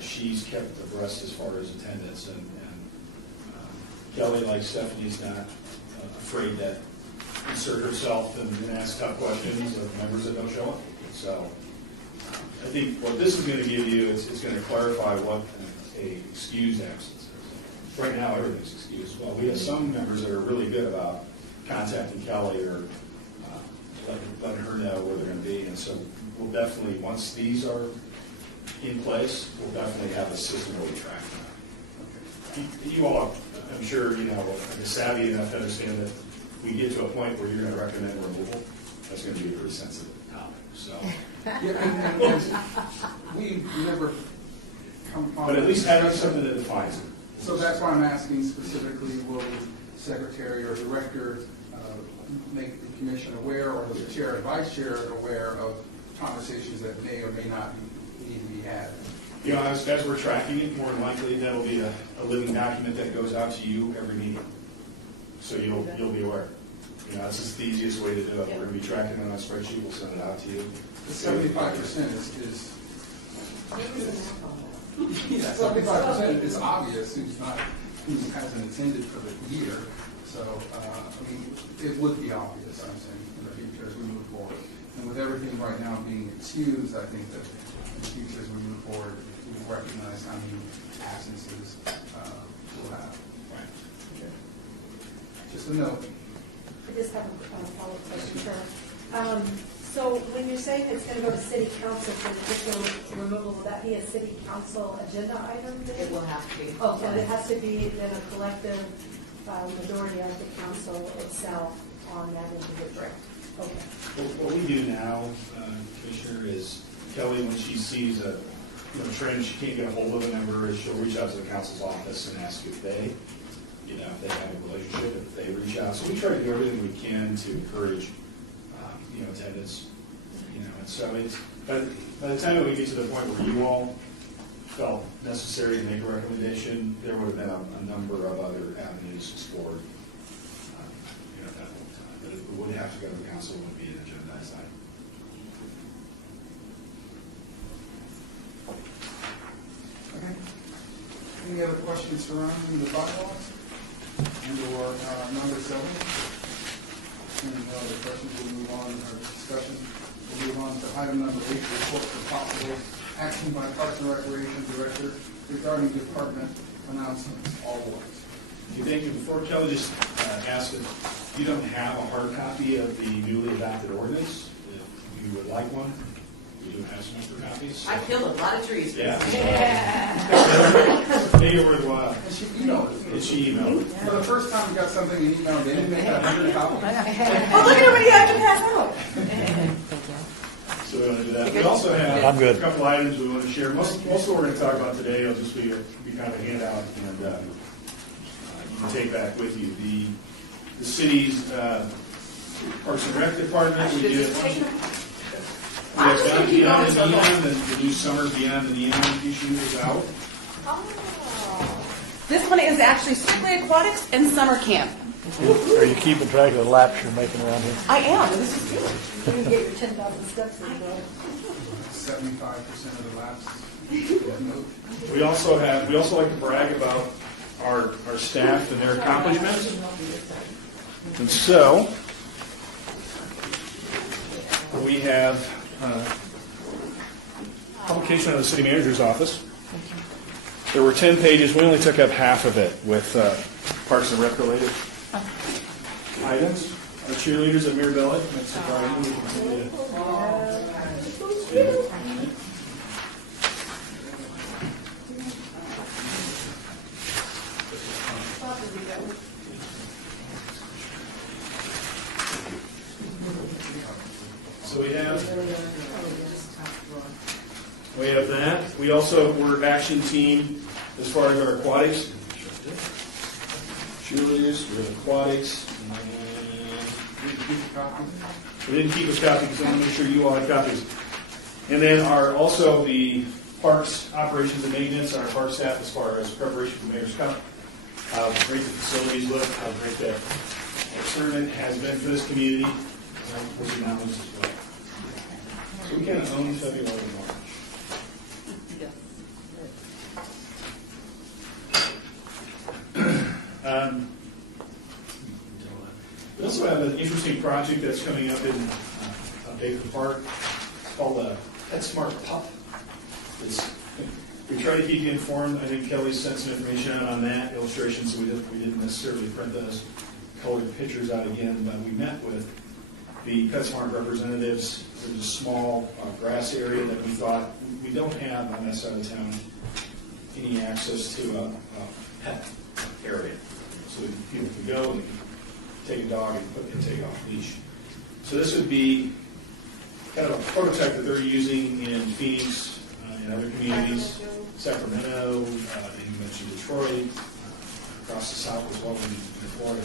she's kept abreast as far as attendance, and Kelly, like Stephanie, is not afraid to insert herself and ask tough questions of members that don't show up. So I think what this is going to give you is it's going to clarify what a excused absence is. Right now, everything's excused. Well, we have some members that are really good about contacting Kelly or letting her know where they're going to be. And so we'll definitely, once these are in place, we'll definitely have a system where we track them. You all, I'm sure, are savvy enough to understand that we get to a point where you're going to recommend removal. That's going to be a pretty sensitive topic. So, We never come upon. but at least having something that defines it. So that's why I'm asking specifically, will the secretary or director make the commission aware, or the chair and vice chair aware of conversations that may or may not need to be had? As we're tracking it, more than likely that'll be a living document that goes out to you every meeting. So you'll be aware. That's just the easiest way to do it. We're going to be tracking it on a spreadsheet. We'll send it out to you. The 75% is 75% is obvious who hasn't attended for the year. So, it would be obvious, I'm saying, in the future as we move forward. And with everything right now being excused, I think that in the future as we move forward, we will recognize how many absences we'll have. Right. Okay. Just a note. I just have a follow-up question, Chair. So when you're saying it's going to go to city council for the official removal, will that be a city council agenda item? It will have to be. Oh, so it has to be then a collective majority of the council itself on that individual. Okay. What we do now, Commissioner, is Kelly, when she sees a trend, she can't get a hold of a member, is she'll reach out to the council's office and ask if they have a relationship, if they reach out. So we try to do everything we can to encourage, attendance. And so it's, but by the time that we get to the point where you all felt necessary to make a recommendation, there would have been a number of other avenues explored. At that point in time, but it would have to go to the council. It would be an agendized item. Okay. Any other questions surrounding the bylaws and/or number 7? And no other questions, we'll move on, our discussion, we'll move on to item number 8, report for possible action by Parks and Recreation Director regarding department announcements, all ones. Thank you. Before Kelly just asked if you don't have a hard copy of the newly adopted ordinance, if you would like one, we do have some extra copies. I killed a lot of trees. Yeah. Maybe worthwhile. And she emailed it. And she emailed it. For the first time we got something in email, they didn't make 100 copies. Oh, look at how many I can pass out. So we want to do that. We also have I'm good. a couple items we want to share. Most of what we're going to talk about today will just be kind of a handout, and you can take back with you. The city's Parks and Rec department, we did. We have Down Beyond the Neon, the new Summer Beyond the Neon issue is out. This one is actually strictly aquatics and summer camp. Are you keeping track of the laps you're making around here? I am. This is good. You can get your 10,000 steps in, bro. 75% of the laps. We also like to brag about our staff and their accomplishments. And so, we have publication out of the city manager's office. There were 10 pages. We only took up half of it with Parks and Rec related items. Our cheerleaders at Mirabella. That's surprising. So we have that. We also were action team as far as our aquatics. Cheerleaders, we have aquatics. We didn't keep a copy because I want to make sure you all have copies. And then also the parks operations and maintenance, our park staff as far as preparation for Mayor's Cup. How great the facilities look, how great that tournament has been for this community. We'll be announced as well. So we kind of own February and March. We also have an interesting project that's coming up in Baker Park. It's called a PetSmart Pup. We try to keep you informed. I think Kelly sent some information out on that, illustrations, so we didn't necessarily print those colored pictures out again, but we met with the PetSmart representatives. There's a small grass area that we thought we don't have on that side of town any access to a pet area. So people can go and take a dog and take it off leash. So this would be kind of a prototype that they're using in Phoenix, in other communities, Sacramento, you mentioned Detroit, across the south as well in Florida,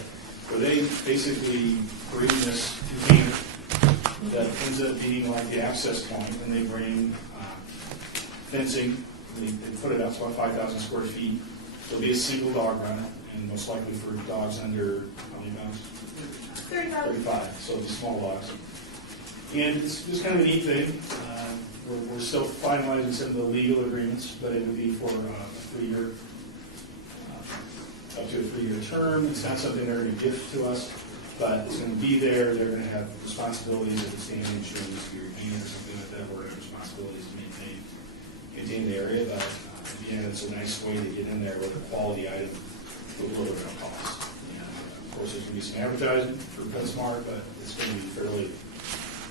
where they basically bring this container that ends up being like the access point, and they bring fencing. They put it out to about 5,000 square feet. There'll be a single dog run, and most likely for dogs under how many pounds? 35. So it'll be small dogs. And it's just kind of a neat thing. We're still finalizing some of the legal agreements, but it would be for a 3-year, up to a 3-year term. It's not something they're going to give to us, but it's going to be there. They're going to have responsibilities if it's damaged or needs to be repainted or something like that. We're going to have responsibilities to maintain the area, but again, it's a nice way to get in there with a quality item with a little bit of cost. And of course, there's going to be some advertising for PetSmart, but it's going to be fairly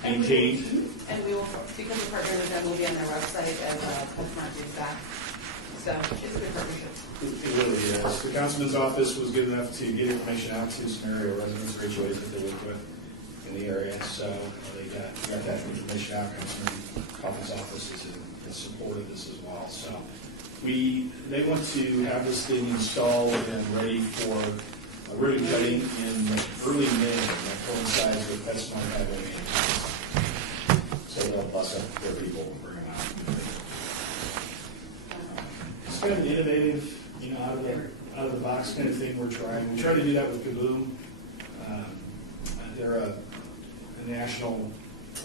maintained. And we will, because we're partnering with them, we'll be on their website as PetSmart does that. So it's a good partnership. It really is. The councilman's office was good enough to get information out to some area residents or HOAs that they work with in the area. So they got that information out. Councilman Kaufman's office has supported this as well. So they want to have this thing installed and ready for ribbon cutting in early May. That coincides with PetSmart having a so they'll bus up their people and bring them out. It's kind of innovative, out of the box kind of thing we're trying. We try to do that with Kaboom. They're a national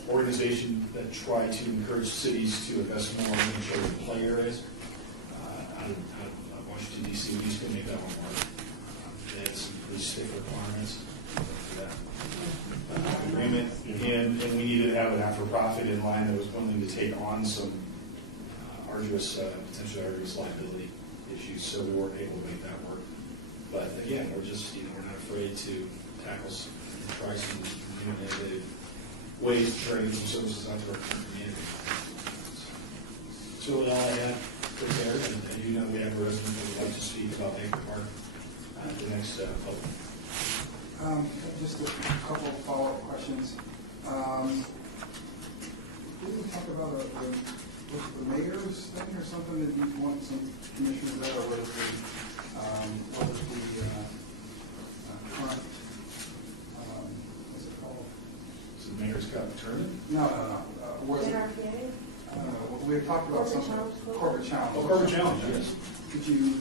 organization that try to encourage cities to invest more in children's play areas. Out of Washington, D.C., we used to make that one work. They had some pretty stiff requirements for that agreement, and we needed to have an not-for-profit in line that was willing to take on some potentially arduous liability issues, so we weren't able to make that work. But again, we're not afraid to tackle and try some innovative ways to try to get some services out to our community. So really all I had prepared, and you know we have a resident that would like to speak about Baker Park at the next public. Just a couple of follow-up questions. Did we talk about the mayor's thing or something that you want some commissioners there, or what is the current, what's it called? Is the mayor's got a term? No. Was it? We had talked about something. Corporate challenge. Oh, corporate challenge, yes. Did you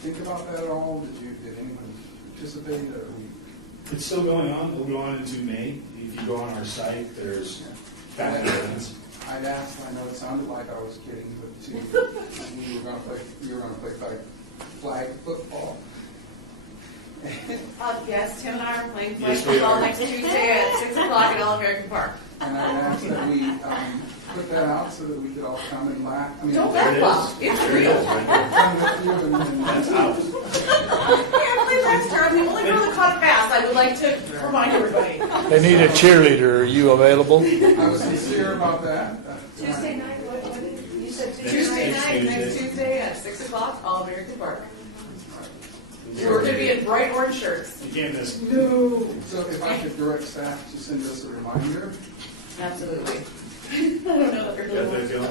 think about that at all? Did anyone participate? Or It's still going on. It'll go on into May. If you go on our site, there's back evidence. I'd asked. I know it sounded like I was kidding, but we were going to play flag football. Yes, Tim and I are playing flag football next Tuesday at 6 o'clock at All American Park. And I asked that we put that out so that we could all come and laugh. I mean, Don't laugh. It's real. That's out. Emily Lester, the only girl that caught fast. I would like to remind everybody. They need a cheerleader. Are you available? I was sincere about that. Tuesday night, what did you said? Tuesday night, next Tuesday at 6 o'clock, All American Park. We're going to be in bright orange shirts. You can't miss. No. So if I could direct staff to send us a reminder. Absolutely. I don't know if you're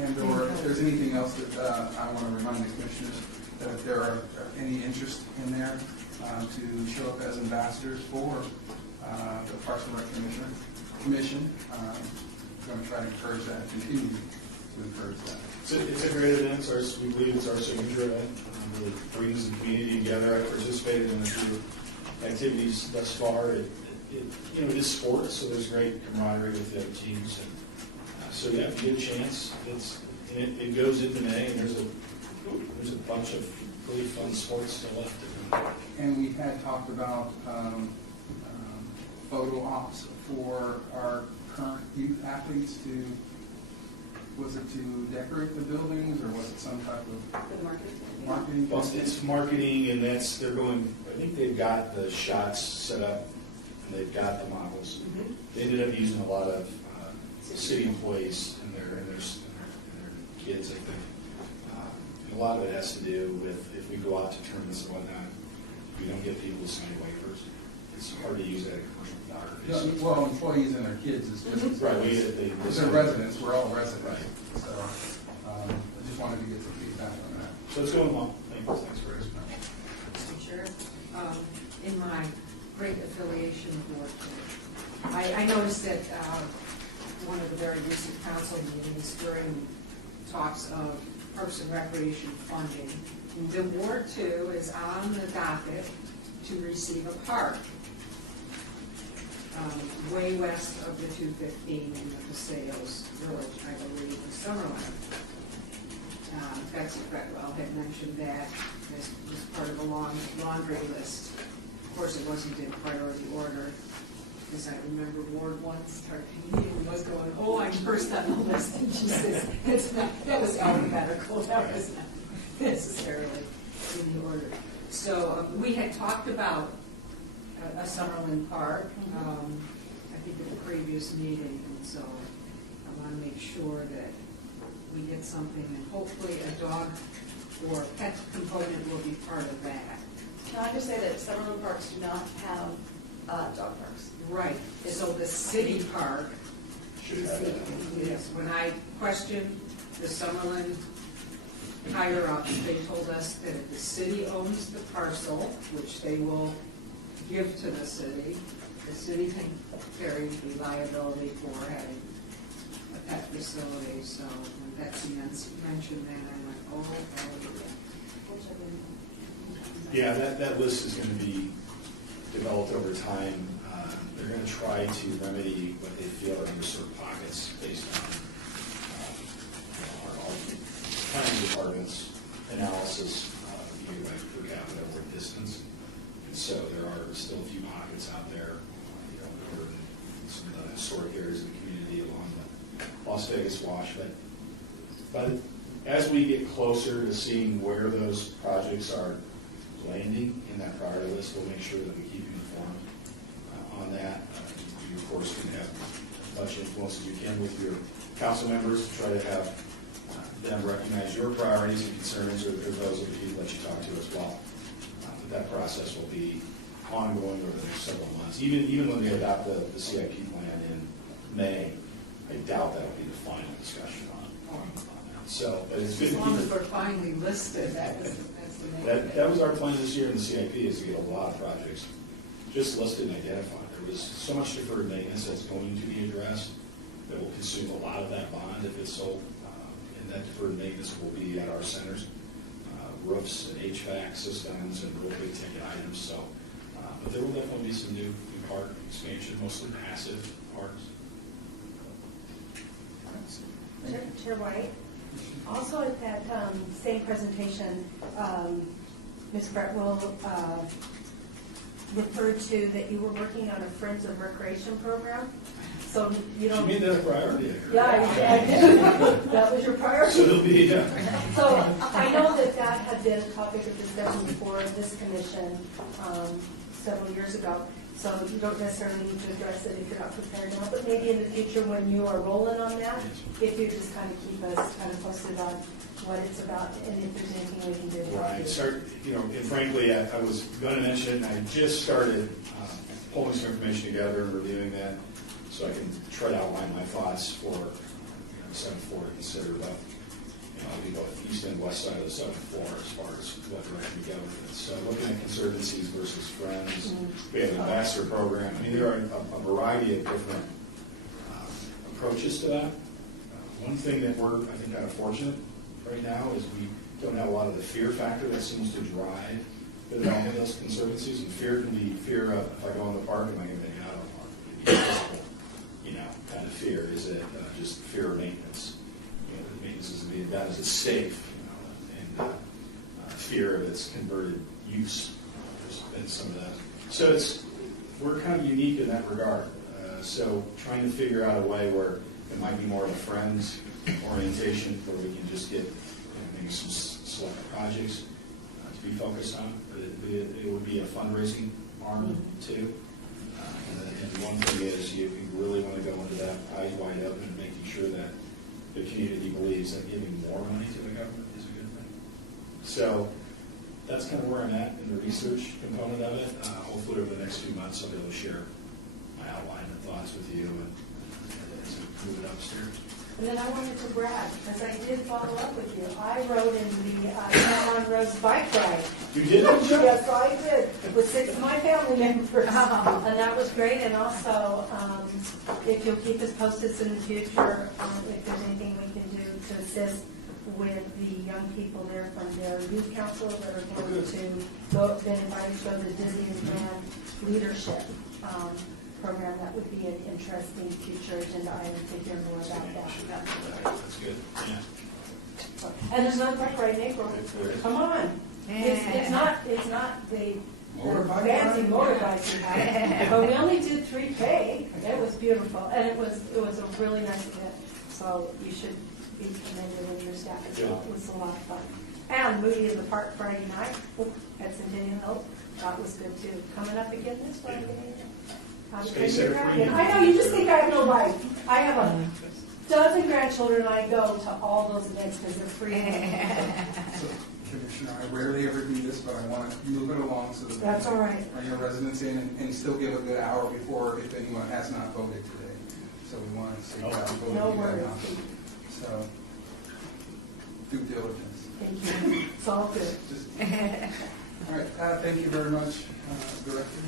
And or if there's anything else that I want to remind the commissioners, that if there are any interest in there, to show up as ambassadors for the Parks and Rec Commission. I'm going to try to encourage that, continue to encourage that. It's a great event. We believe it's our signature event. It really brings the community together. I participated in a few activities thus far. It is sports, so there's great camaraderie with the other teams. And, so yeah, if you get a chance, it goes into May, and there's a bunch of really fun sports still left. And we had talked about photo ops for our current youth athletes to, was it to decorate the buildings, or was it some type of marketing? Well, it's marketing, and they're going, I think they've got the shots set up, and they've got the models. They ended up using a lot of city employees and their kids, I think. A lot of it has to do with if we go out to tournaments and whatnot, we don't get people to sign waivers. It's hard to use that in commercial photography. Well, employees and their kids is just. Right, They're residents, we're all residents. So I just wanted to get some feedback on that. So it's going well. Thanks for asking. Mr. Chair, in my great affiliation board, I noticed that one of the very recent council meetings during talks of Parks and Recreation funding, the Ward 2 is on the docket to receive a park way west of the 215 in the Paseos Village, I believe, in Summerlin. Betsy Fretwell had mentioned that as part of a long laundry list. Of course, it wasn't in priority order, because I remember Ward 1's meeting was going, oh, I'm first on the list, and she says, it's not, that was alphabetical, that was not necessarily in the order. So we had talked about a Summerlin Park, I think at the previous meeting, and so I want to make sure that we get something, and hopefully a dog or pet component will be part of that. Can I just say that Summerlin parks do not have dog parks? Right, so the city park, Should have that. yes, when I questioned the Summerlin higher-ups, they told us that if the city owns the parcel, which they will give to the city can carry the liability for having a pet facility. So when Betsy mentioned that, I went, oh, Yeah, that list is going to be developed over time. They're going to try to remedy what they feel are underserved pockets based on our planning department's analysis per capita or distance. And so there are still a few pockets out there, over in some of the historic areas of the community along the Las Vegas Wash. But as we get closer to seeing where those projects are landing in that priority list, we'll make sure that we keep you informed on that. You, of course, can have as much influence as you can with your council members to try to have them recognize your priorities and concerns, or those of the people that you talk to as well. But that process will be ongoing over the next several months. Even when they adopt the CIP plan in May, I doubt that will be the final discussion on that. So, but it's good as to long keep as it. we're finally listed, that's the main thing. That was our plan this year in the CIP, is to get a lot of projects just listed and identified. There was so much deferred maintenance that's going to be addressed that will consume a lot of that bond if it's sold. And that deferred maintenance will be at our centers, roofs and HVAC systems and real big ticket items. So, but there will definitely be some new park expansion, mostly passive parks. Chair White, also at that same presentation, Ms. Fretwell referred to that you were working on a Friends of Recreation program. So you don't. You made that a priority. Yeah, I did. That was your priority. So it'll be, yeah. So I know that had been a topic of discussion before this commission several years ago. So you don't necessarily need to address it if you're not prepared now, but maybe in the future when you are rolling on that, if you just kind of keep us kind of posted on what it's about and if there's anything we can do to help you. And frankly, I was going to mention, I just started pulling some information together and reviewing that so I can try to outline my thoughts for 7-4 to consider. But we go east and west side of the 7-4 as far as what direction we go with it. So looking at conservancies versus friends, we have an ambassador program. I mean, there are a variety of different approaches to that. One thing that we're, I think, kind of fortunate right now is we don't have a lot of the fear factor that seems to drive the development of those conservancies. And fear can be fear of, if I go in the park, am I going to get out of the park? It can be physical, kind of fear. Is it just fear of maintenance? Maintenance isn't being done. Is it safe? And fear of its converted use. There's been some of that. So we're kind of unique in that regard. So trying to figure out a way where it might be more of a friends orientation where we can just get maybe some select projects to be focused on. But it would be a fundraising arm too. And one thing is you really want to go into that eyes wide open and making sure that the community believes that giving more money to the government is a good thing. So that's kind of where I'm at in the research component of it. Hopefully over the next few months I'll be able to share my outline and thoughts with you and move it upstairs. And then I wanted to brag, because I did follow up with you. I rode in the San Rose bike ride. You did? Yes, I did, with 6 of my family members. And that was great. And also, if you'll keep us posted in the future, if there's anything we can do to assist with the young people there from their youth council that are going to go, been invited to go to the Disneyland leadership program, that would be an interesting future agenda item to hear more about that. That's good. Yeah. And there's another bike ride in April. Come on. It's not the fancy motorbike. But we only did 3K. It was beautiful. And it was a really nice event. So you should be commended and your staff as well. It was a lot of fun. And Movie in the Park Friday night at Centennial Hills. That was good too. Coming up again this Friday. I know, you just think I have no life. I have a dozen grandchildren and I go to all those events because they're free. So, Commissioner, I rarely ever do this, but I want to move it along so that That's all right. bring your residents in and still give a good hour before if anyone has not voted today. So we want to see how voted No you worries. have. So, due diligence. Thank you. It's all good. All right, thank you very much, Director.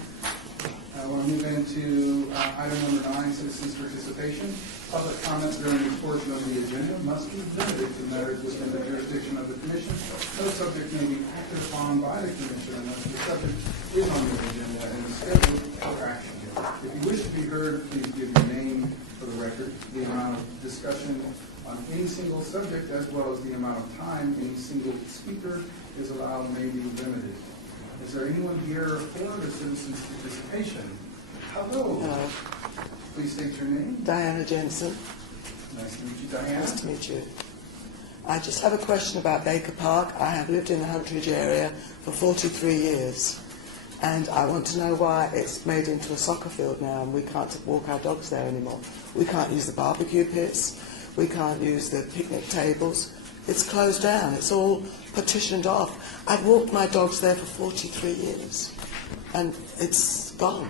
I want to move into item number 9, citizens' participation. Public comment during this portion of the agenda must be limited to matters within the jurisdiction of the Commission. No subject may be acted upon by the Commission unless the subject is on the agenda and is scheduled for action. If you wish to be heard, please give your name for the record. The amount of discussion on any single subject as well as the amount of time any single speaker is allowed may be limited. Is there anyone here for the citizens' participation? Hello. Please state your name. Diana Jensen. Nice to meet you, Diana. Nice to meet you. I just have a question about Baker Park. I have lived in the Huntridge area for 43 years, and I want to know why it's made into a soccer field now and we can't walk our dogs there anymore. We can't use the barbecue pits. We can't use the picnic tables. It's closed down. It's all partitioned off. I've walked my dogs there for 43 years, and it's gone.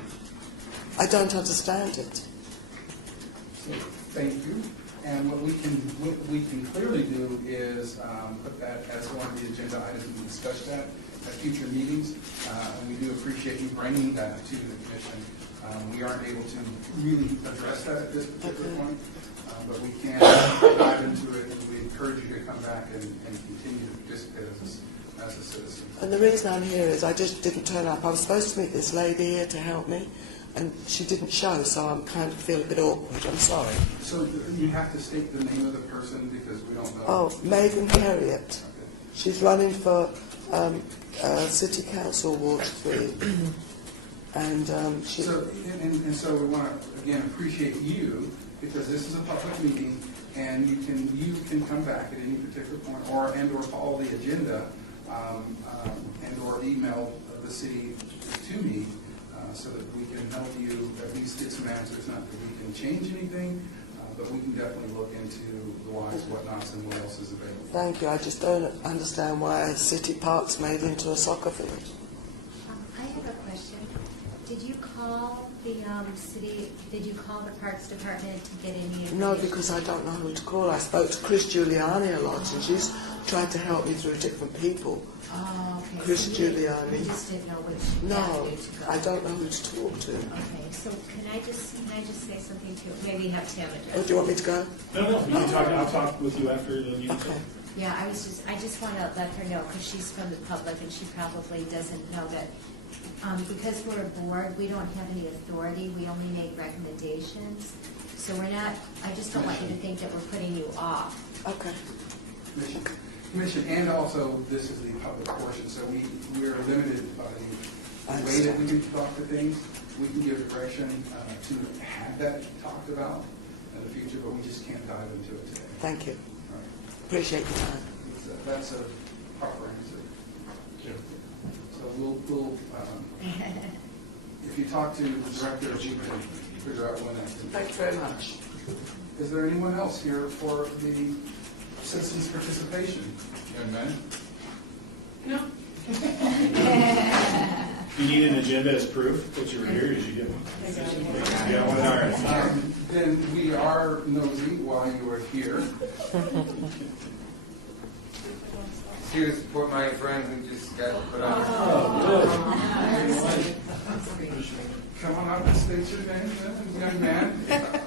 I don't understand it. So, thank you. And what we can clearly do is put that as one of the agenda items and discuss that at future meetings. And we do appreciate you bringing that to the Commission. We aren't able to really address that at this particular point, but we can dive into it. And we encourage you to come back and continue to participate as a citizen. And the reason I'm here is I just didn't turn up. I was supposed to meet this lady here to help me, and she didn't show, so I'm kind of feel a bit awkward. I'm sorry. So you have to state the name of the person because we don't know. Oh, Megan Harriet. Okay. She's running for City Council Ward 3. And so we want to again appreciate you because this is a public meeting, and you can come back at any particular point or follow the agenda and or email the city to me so that we can help you at least get some answers. Not that we can change anything, but we can definitely look into the whys, whatnots, and what else is available. Thank you. I just don't understand why a city park's made into a soccer field. I have a question. Did you call the city, did you call the Parks Department to get any information? No, because I don't know who to call. I spoke to Chris Giuliani a lot, and she's tried to help me through different people. Oh, okay. Chris Giuliani. You just didn't know which No, avenue to go. I don't know who to talk to. Okay, so can I just say something to, maybe have Tim address? Oh, do you want me to go? No, you can talk. I'll talk with you after the meeting. Okay. Yeah, I just want to let her know, because she's from the public and she probably doesn't know that because we're a board, we don't have any authority. We only make recommendations. So we're not, I just don't want you to think that we're putting you off. Okay. Commission, and also this is the public portion, so we are limited by the way that we can talk to things. We can give direction to have that talked about in the future, but we just can't dive into it today. Thank you. All right. Appreciate your time. That's a proper answer. So we'll if you talk to the director, we can figure out when that's. Thanks very much. Is there anyone else here for the citizens' participation, young men? No. You need an agenda as proof that you were here, did you get one? Yeah, one, all right. Then we are nosy while you are here. Here to support my friend who just got put on. Come on up and state your name, young man.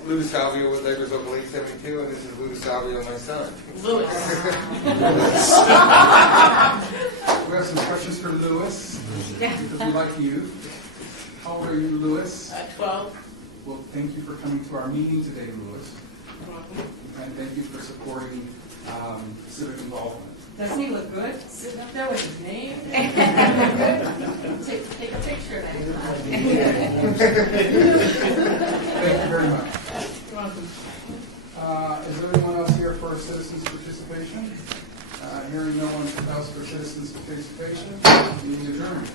Lou Salvio with Lakers Oval 872, and this is Lou Salvio, my son. Louis. We have some questions for Louis, because we like you. How old are you, Louis? 12. Well, thank you for coming to our meeting today, Louis. And thank you for supporting civic involvement. Doesn't he look good sitting up there with his name? Take a picture of that. Thank you very much. Is there anyone else here for citizens' participation? Hearing no one else for citizens' participation, meeting adjourned.